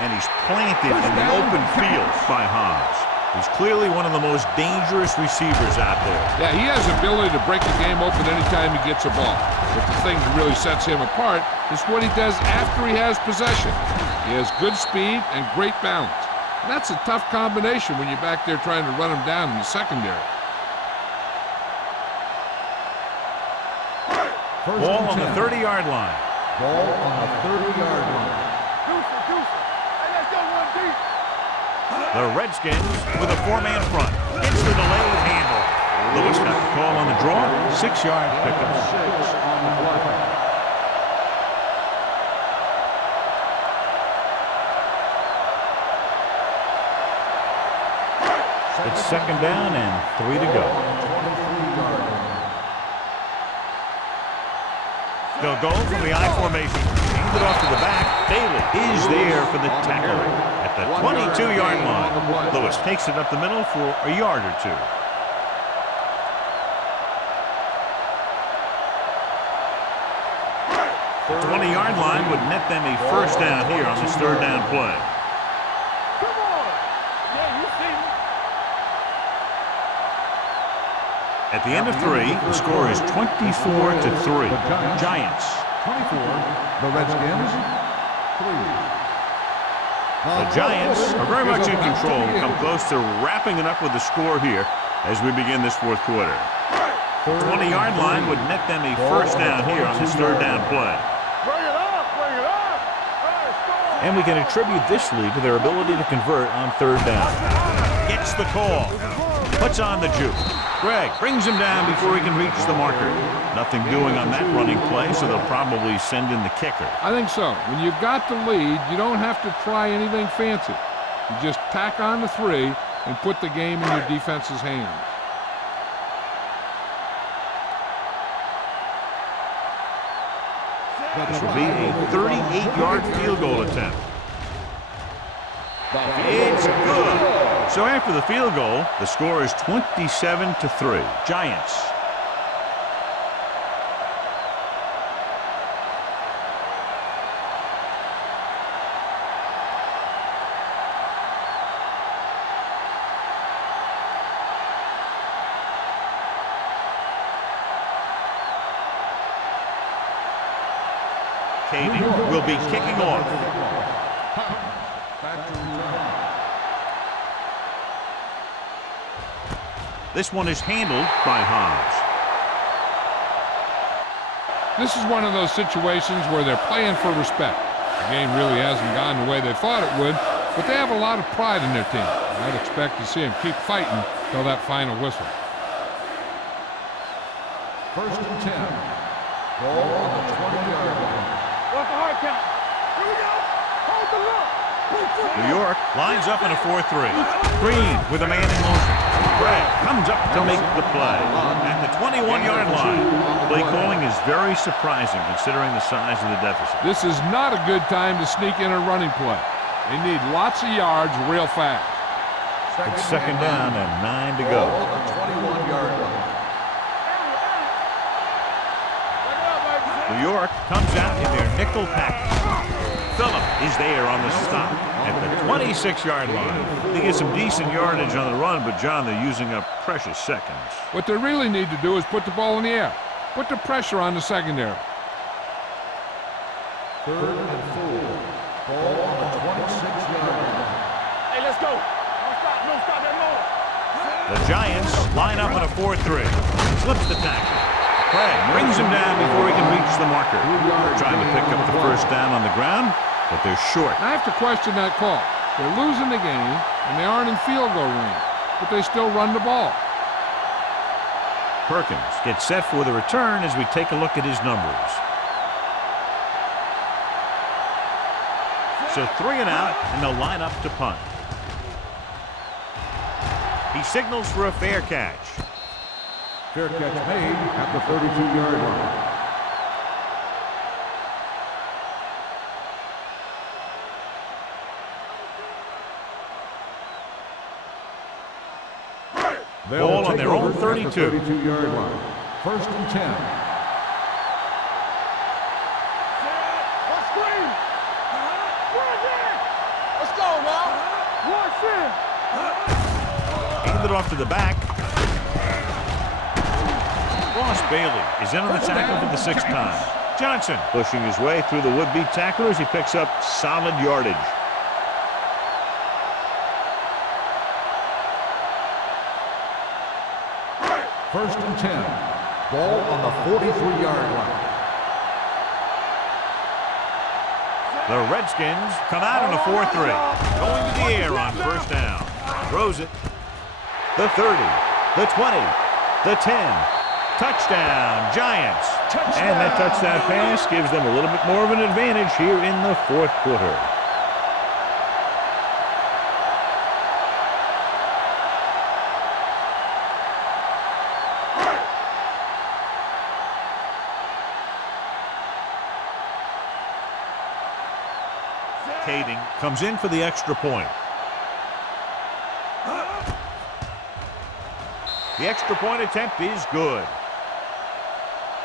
And he's planted in the open field by Haas. He's clearly one of the most dangerous receivers out there. Yeah, he has the ability to break the game open anytime he gets a ball. But the thing that really sets him apart is what he does after he has possession. He has good speed and great balance. And that's a tough combination when you're back there trying to run him down in the secondary. Ball on the 30-yard line. Ball on the 30-yard line. Hey, let's go one deep. The Redskins with a 4-man front. Gets the delayed handle. Lewis got the call on the draw. 6-yard pickup. 6 on the play. It's second down and 3 to go. 23-yard line. They'll go from the I formation. Hand it off to the back. Bailey is there for the tackle at the 22-yard line. Lewis takes it up the middle for a yard or two. The 20-yard line would net them a first down here on this third down play. Come on. Yeah, you see me. At the end of 3, the score is 24-3. Giants. 24. The Redskins. 3. The Giants are very much in control. Come close to wrapping it up with the score here as we begin this fourth quarter. The 20-yard line would net them a first down here on this third down play. Bring it up. Hey, score. And we can attribute this lead to their ability to convert on third down. Gets the call. Puts on the juke. Greg brings him down before he can reach the marker. Nothing doing on that running play, so they'll probably send in the kicker. I think so. When you've got the lead, you don't have to try anything fancy. You just tack on the 3 and put the game in your defense's hands. This will be a 38-yard field goal attempt. It's good. So after the field goal, the score is 27-3. Giants. Cady will be kicking off. This one is handled by Haas. This is one of those situations where they're playing for respect. The game really hasn't gone the way they thought it would, but they have a lot of pride in their team. I'd expect to see them keep fighting till that final whistle. First and 10. Ball on the 20-yard line. What's the hard count? Here we go. Hold the look. New York lines up in a 4-3. Green with a man in motion. Gregg comes up to make the play at the 21-yard line. Play calling is very surprising considering the size of the deficit. This is not a good time to sneak in a running play. They need lots of yards real fast. It's second down and 9 to go. Ball on the 21-yard line. New York comes out in their nickel package. Phillip is there on the stop at the 26-yard line. They get some decent yardage on the run, but, John, they're using up precious seconds. What they really need to do is put the ball in the air. Put the pressure on the secondary. Third and 4. Ball on the 26-yard line. Hey, let's go. Don't stop. Don't stop that motor. The Giants line up in a 4-3. Slips the tackle. Craig brings him down before he can reach the marker. Trying to pick up the first down on the ground, but they're short. I have to question that call. They're losing the game, and they aren't in field goal range, but they still run the ball. Perkins gets set for the return as we take a look at his numbers. So 3 and out, and they'll line up to punt. He signals for a fair catch. Fair catch made at the 32-yard line. Ball on their own 32. 32-yard line. First and 10. Let's screen. Let's go now. Watch in. Handed off to the back. Ross Bailey is in on the tackle for the 6th time. Johnson pushing his way through the would-be tacklers. He picks up solid yardage. First and 10. Ball on the 43-yard line. The Redskins come out in a 4-3. Going to the air on first down. Throws it. The 30. The 20. The 10. Touchdown, Giants. And that touchdown pass gives them a little bit more of an advantage here in the 4th quarter. Kading comes in for the extra point. The extra point attempt is good.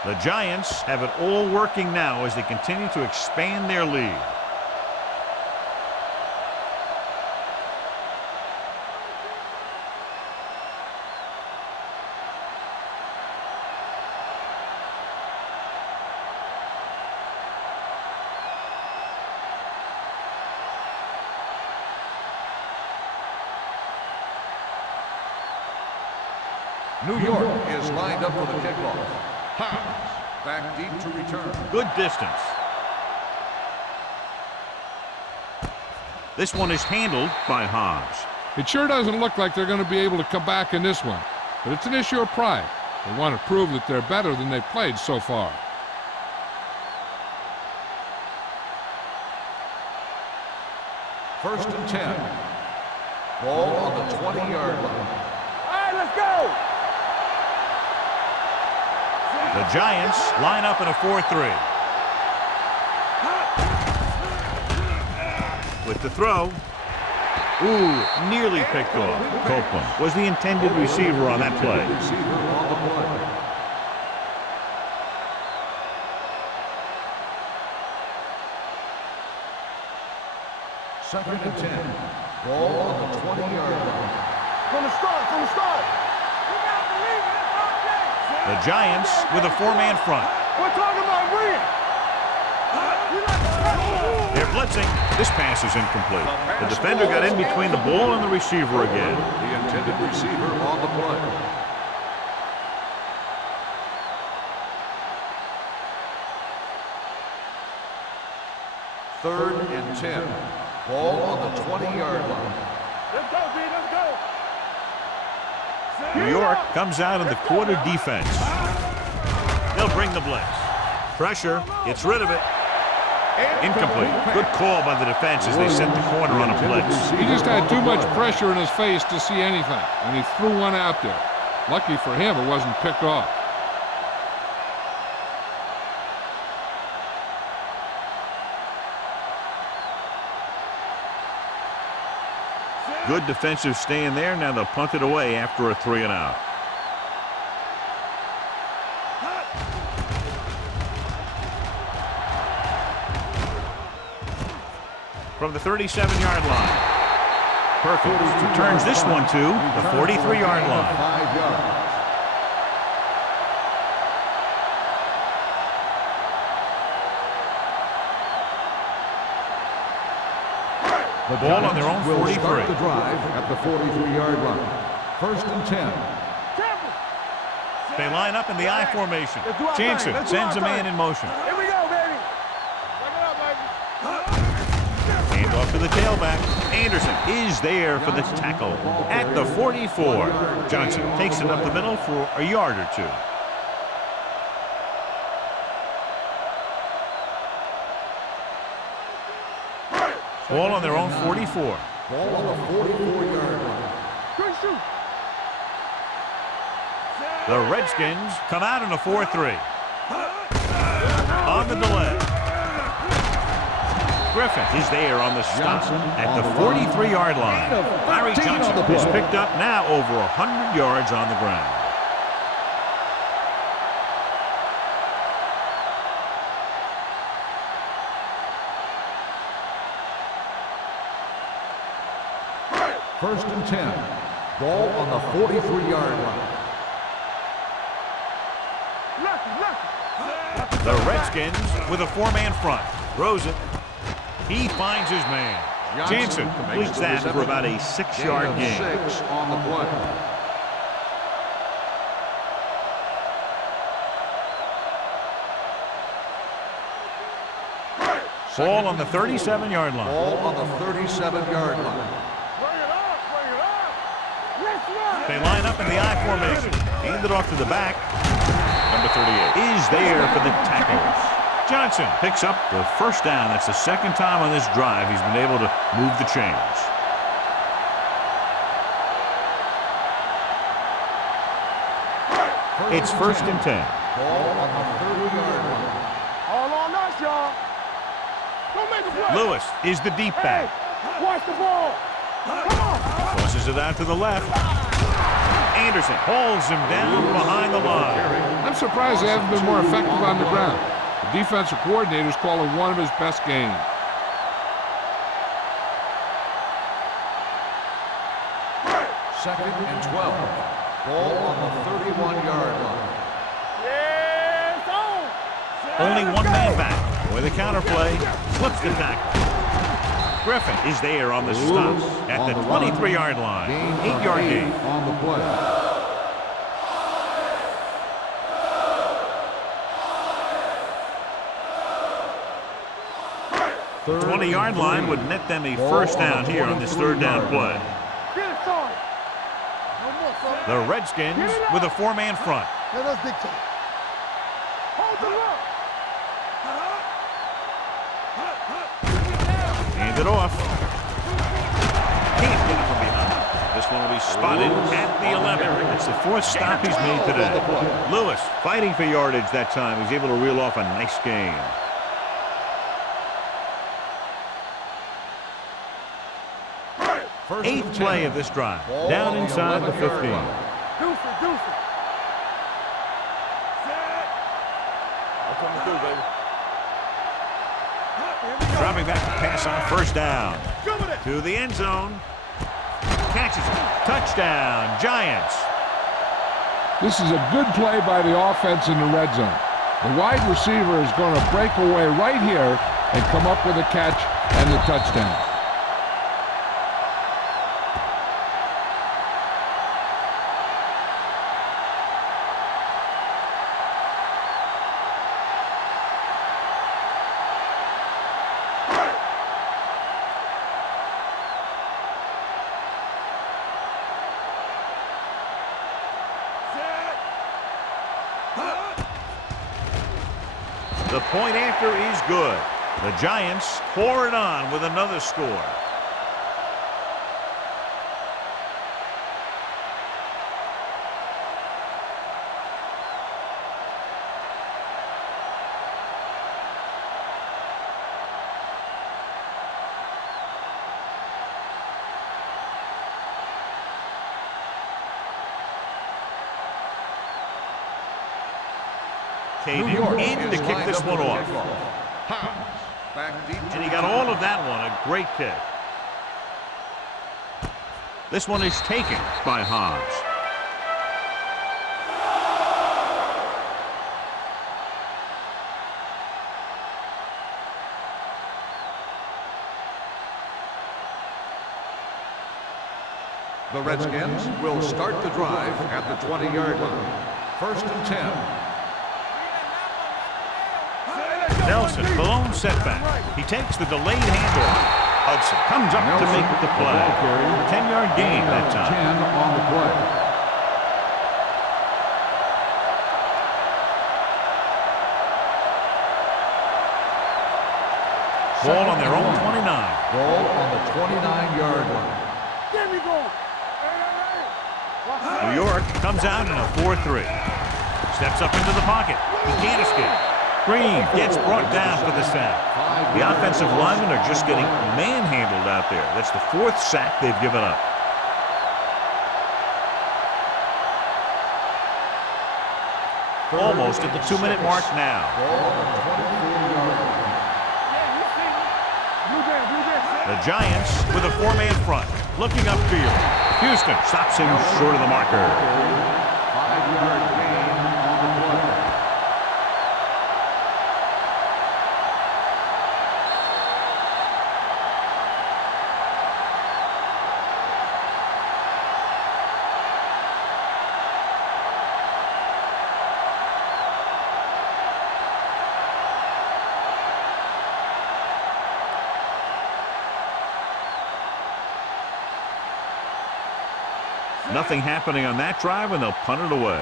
The Giants have it all working now as they continue to expand their lead. New York is lined up for the kickoff. Hines back deep to return. Good distance. This one is handled by Hobbs. It sure doesn't look like they're going to be able to come back in this one, but it's an issue of pride. They want to prove that they're better than they've played so far. First and 10. Ball on the 20-yard line. All right, let's go. The Giants line up in a 4-3. With the throw. Ooh, nearly picked off. Copeland was the intended receiver on that play. Receiver on the play. Second and 10. Ball on the 20-yard line. From the start. The Giants with a 4-man front. We're talking about Reed. They're blitzing. This pass is incomplete. The defender got in between the ball and the receiver again. The intended receiver on the play. Third and 10. Ball on the 20-yard line. Let's go, B. Let's go. New York comes out in the quarter defense. They'll bring the blitz. Pressure, gets rid of it. Incomplete. Good call by the defense as they set the corner on a blitz. He just had too much pressure in his face to see anything, and he threw one out there. Lucky for him, it wasn't picked off. Good defensive stand there. Now they'll punt it away after a 3 and out. From the 37-yard line. Perkins returns this one to the 43-yard line. 5 yards. The Ball on their own Giants will 43. start the drive at the 43-yard line. First and 10. Careful. They line up in the I formation. Let's do our thing. Jansen Let's do sends our a man thing. in motion. Here we go, baby. Bring it up, baby. Hand off to the tailback. Anderson is there for the tackle at the 44. Johnson takes it up the middle for a yard or two. Ball on their own 44. Ball on the 44-yard line. Good shoot. The Redskins come out in a 4-3. On the delay. Griffin is there on the stop at the 43-yard line. Larry Johnson is picked up now over 100 yards on the ground. First and 10. Ball on the 43-yard line. The Redskins with a four-man front. Throws it. He finds his man. Jansen completes that for about a 6-yard gain. 6 on the play. Ball on the 37-yard line. Ball on the 37-yard line. Bring it up. Bring it up. Let's run. They line up in the I formation. Hand it off to the back. Number 38 is there for the tackles. Johnson picks up the first down. That's the second time on this drive he's been able to move the chains. It's first and 10. Ball on the 30-yard line. All on us, y'all. Don't make a play. Lewis is the deep back. Hey, watch the ball. Come on. Tosses it out to the left. Anderson holds him down behind the line. I'm surprised they haven't been more effective on the ground. The defensive coordinator's calling one of his best games. Second and 12. Ball on the 31-yard line. Yes, on. Only one man back. With the counterplay, flips the tackle. Griffin is there on the stop at the 23-yard line. 8-yard gain. On the play. 20-yard line would net them a first down here on this third down play. Get it, son. No more, son. The Redskins with a four-man front. Let us dictate. Hold the rock. Hand it off. Can't get it from behind. This one will be spotted at the 11. It's the fourth stop he's made today. Lewis fighting for yardage that time. He's able to reel off a nice gain. Eighth play of this drive. Down inside the 15. Deuce it. That's what we do, baby. Dropping back to pass on first down. To the end zone. Catches it. Touchdown, Giants. This is a good play by the offense in the red zone. The wide receiver is going to break away right here and come up with a catch and the touchdown. The point after is good. The Giants pour it on with another score. Came in to kick this one off. And he got all of that one, a great kick. This one is taken by Hobbs. The Redskins will start the drive at the 20-yard line. 1st and 10. Nelson, the lone setback. He takes the delayed handoff. Hudson comes up to make the play. 10-yard gain that time. 10 on the play. Ball on their own 29. Ball on the 29-yard line. Get me going. New York comes out in a 4-3. Steps up into the pocket. He can't escape. Green gets brought down for the sack. The offensive linemen are just getting manhandled out there. That's the 4th sack they've given up. Almost at the 2-minute mark now. The Giants with a 4-man front, looking upfield. Houston stops him short of the marker. 5-yard gain on the play. Nothing happening on that drive, and they'll punt it away.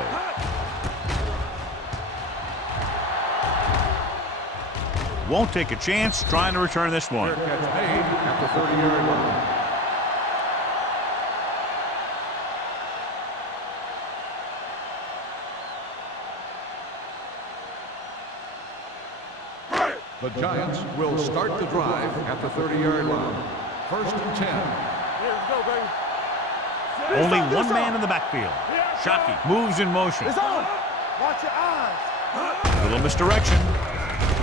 Won't take a chance trying to return this one. Fair catch made at the 30-yard line. The Giants will start the drive at the 30-yard line. 1st and 10. Here we go, baby. Only one man in the backfield. Shockey moves in motion. It's on. Watch your eyes. Little misdirection.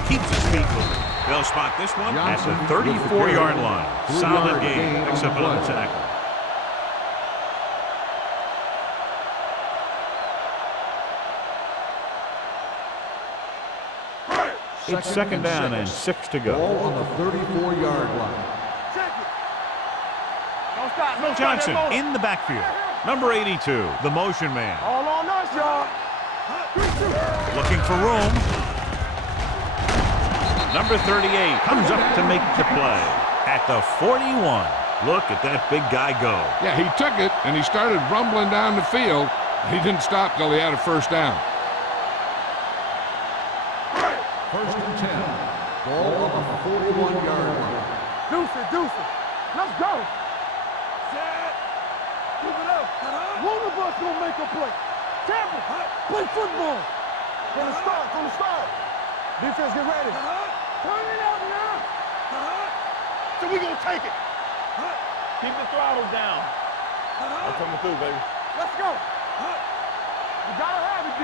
Keeps his feet moving. They'll spot this one at the 34-yard line. Solid game. Picks up another tackle. It's 2nd down and 6 to go. Ball on the 34-yard line. Check it. Don't stop. Don't Johnson stop that in the backfield. Number 82, the motion man. all on us, y'all. Looking for room. Number 38 comes up to make the play. At the 41. Look at that big guy go. Yeah, he took it, and he started rumbling down the field. He didn't stop till he had a 1st down. 1st and 10. Ball on the 41-yard line. Deuce it. Let's go. Set. Keep it up. One of us gonna make a play. Tampa, play football. From the start. Defense, get ready. Turn it up now. So we gonna take it. Keep the throttle down. I'm coming through, baby. Let's go. You gotta have it, D.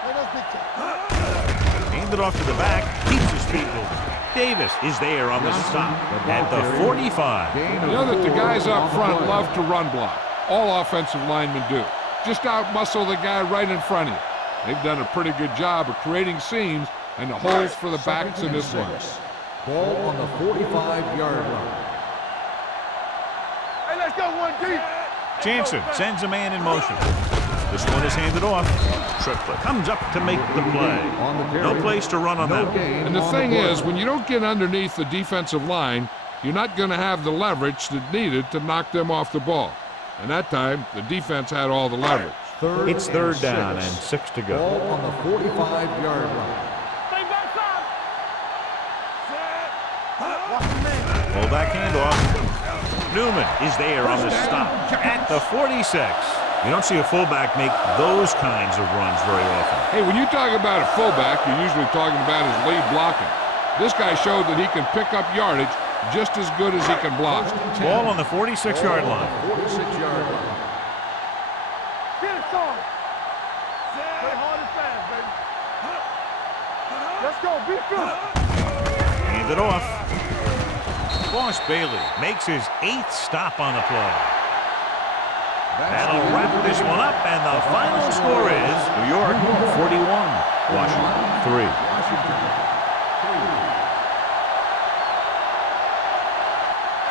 Hey, that's big time. Handed off to the back. Keeps his feet moving. Davis is there on the stop at the 45. You know that the guys up front love to run block. All offensive linemen do. Just outmuscle the guy right in front of you. They've done a pretty good job of creating seams and the holes for the backs in this one. Ball on the 45-yard line. Hey, let's go, 1D. Jansen sends a man in motion. This one is handed off. Triplett comes up to make the play. No place to run on that one. And the thing is, when you don't get underneath the defensive line, you're not going to have the leverage that's needed to knock them off the ball. And that time, the defense had all the leverage. It's 3rd down and 6 to go. Ball on the 45-yard line. Stay backside. Set. Watch the man. Pull back handoff. Newman is there on the stop at the 46. You don't see a fullback make those kinds of runs very often. Hey, when you talk about a fullback, you're usually talking about his lead blocking. This guy showed that he can pick up yardage just as good as he can block. Ball on the 46-yard line. 46-yard line. Get it, son. Play hard and fast, baby. Let's go. Be good. Hand it off. Boss Bailey makes his 8th stop on the play. That'll wrap this one up, and the final score is New York 41, Washington 3.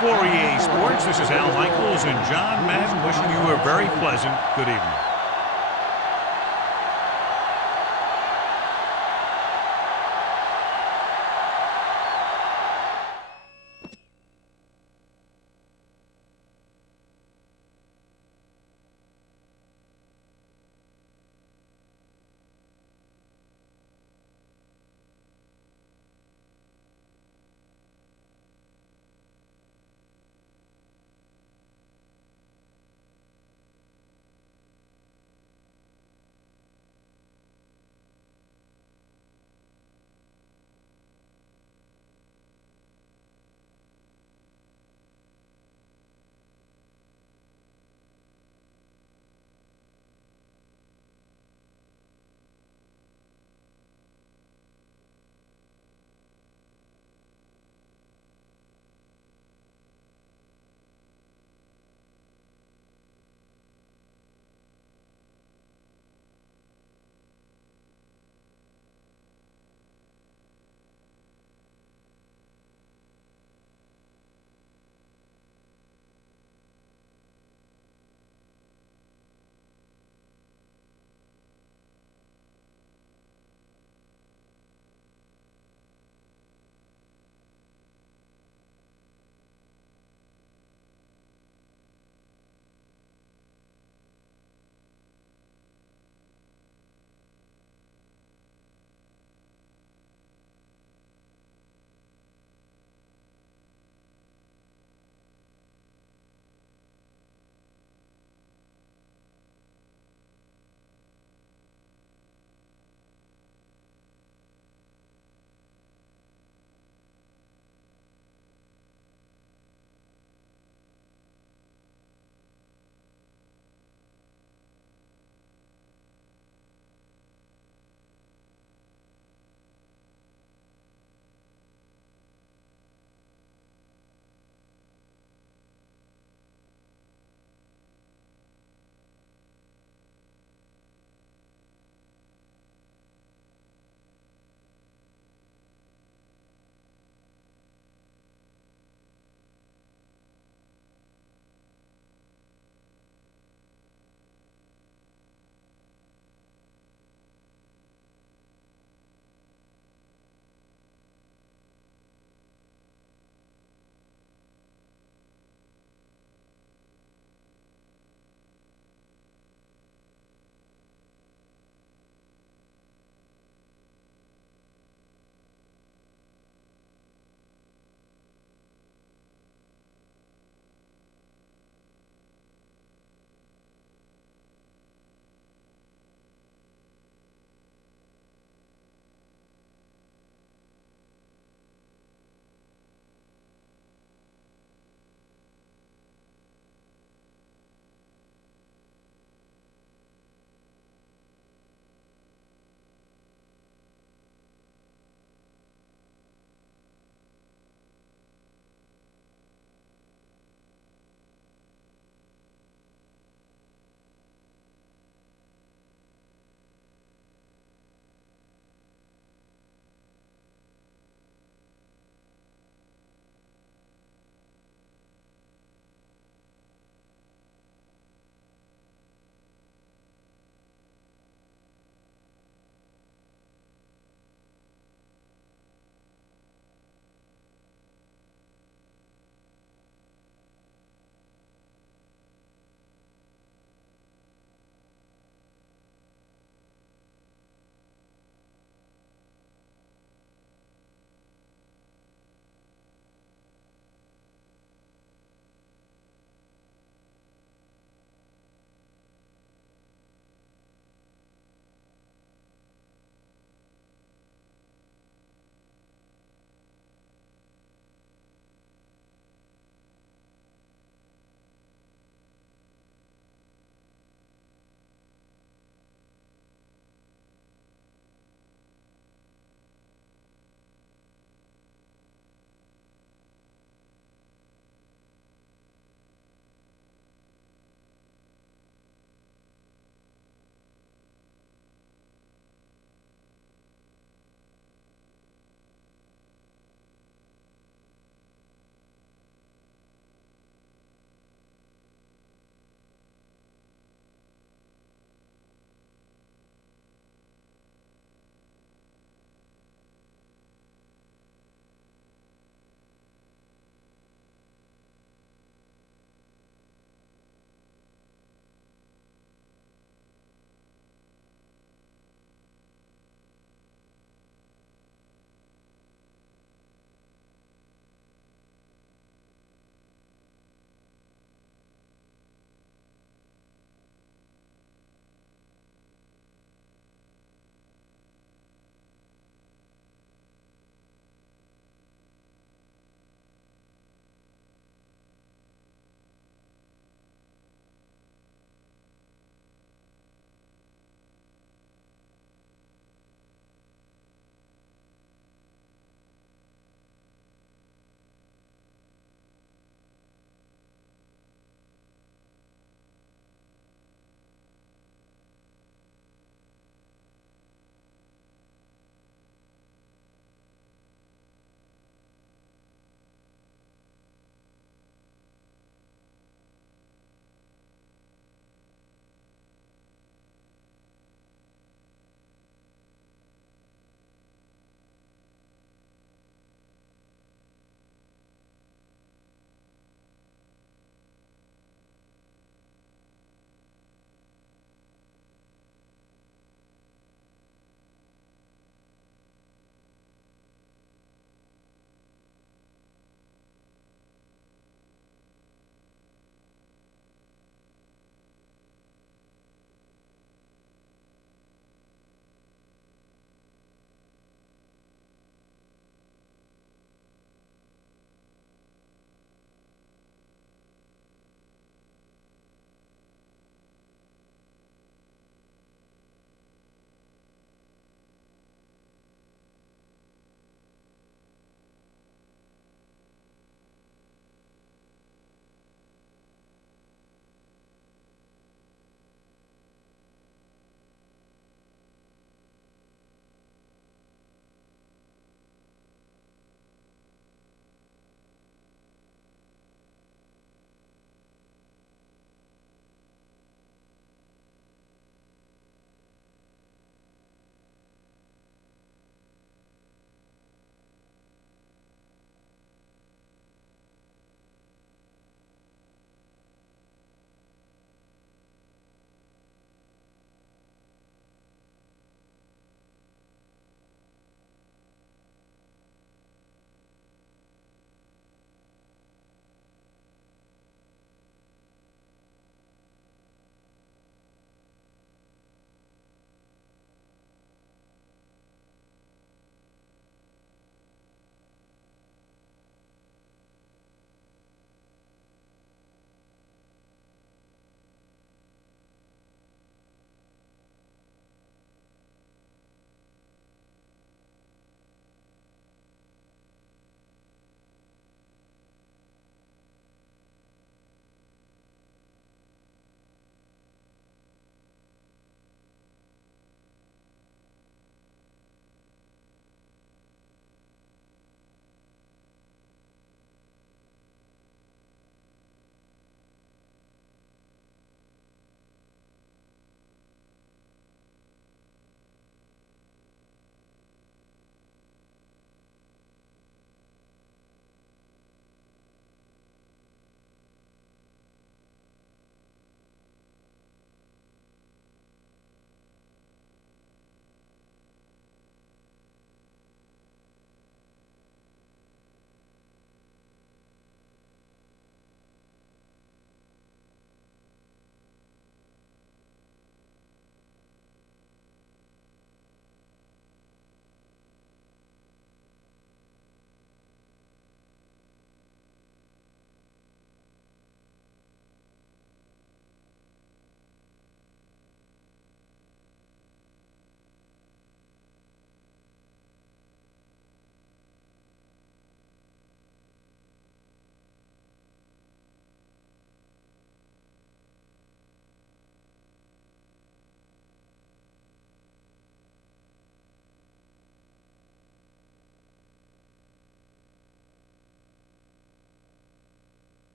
For EA Sports, this is Al Michaels and John Madden wishing you a very pleasant good evening.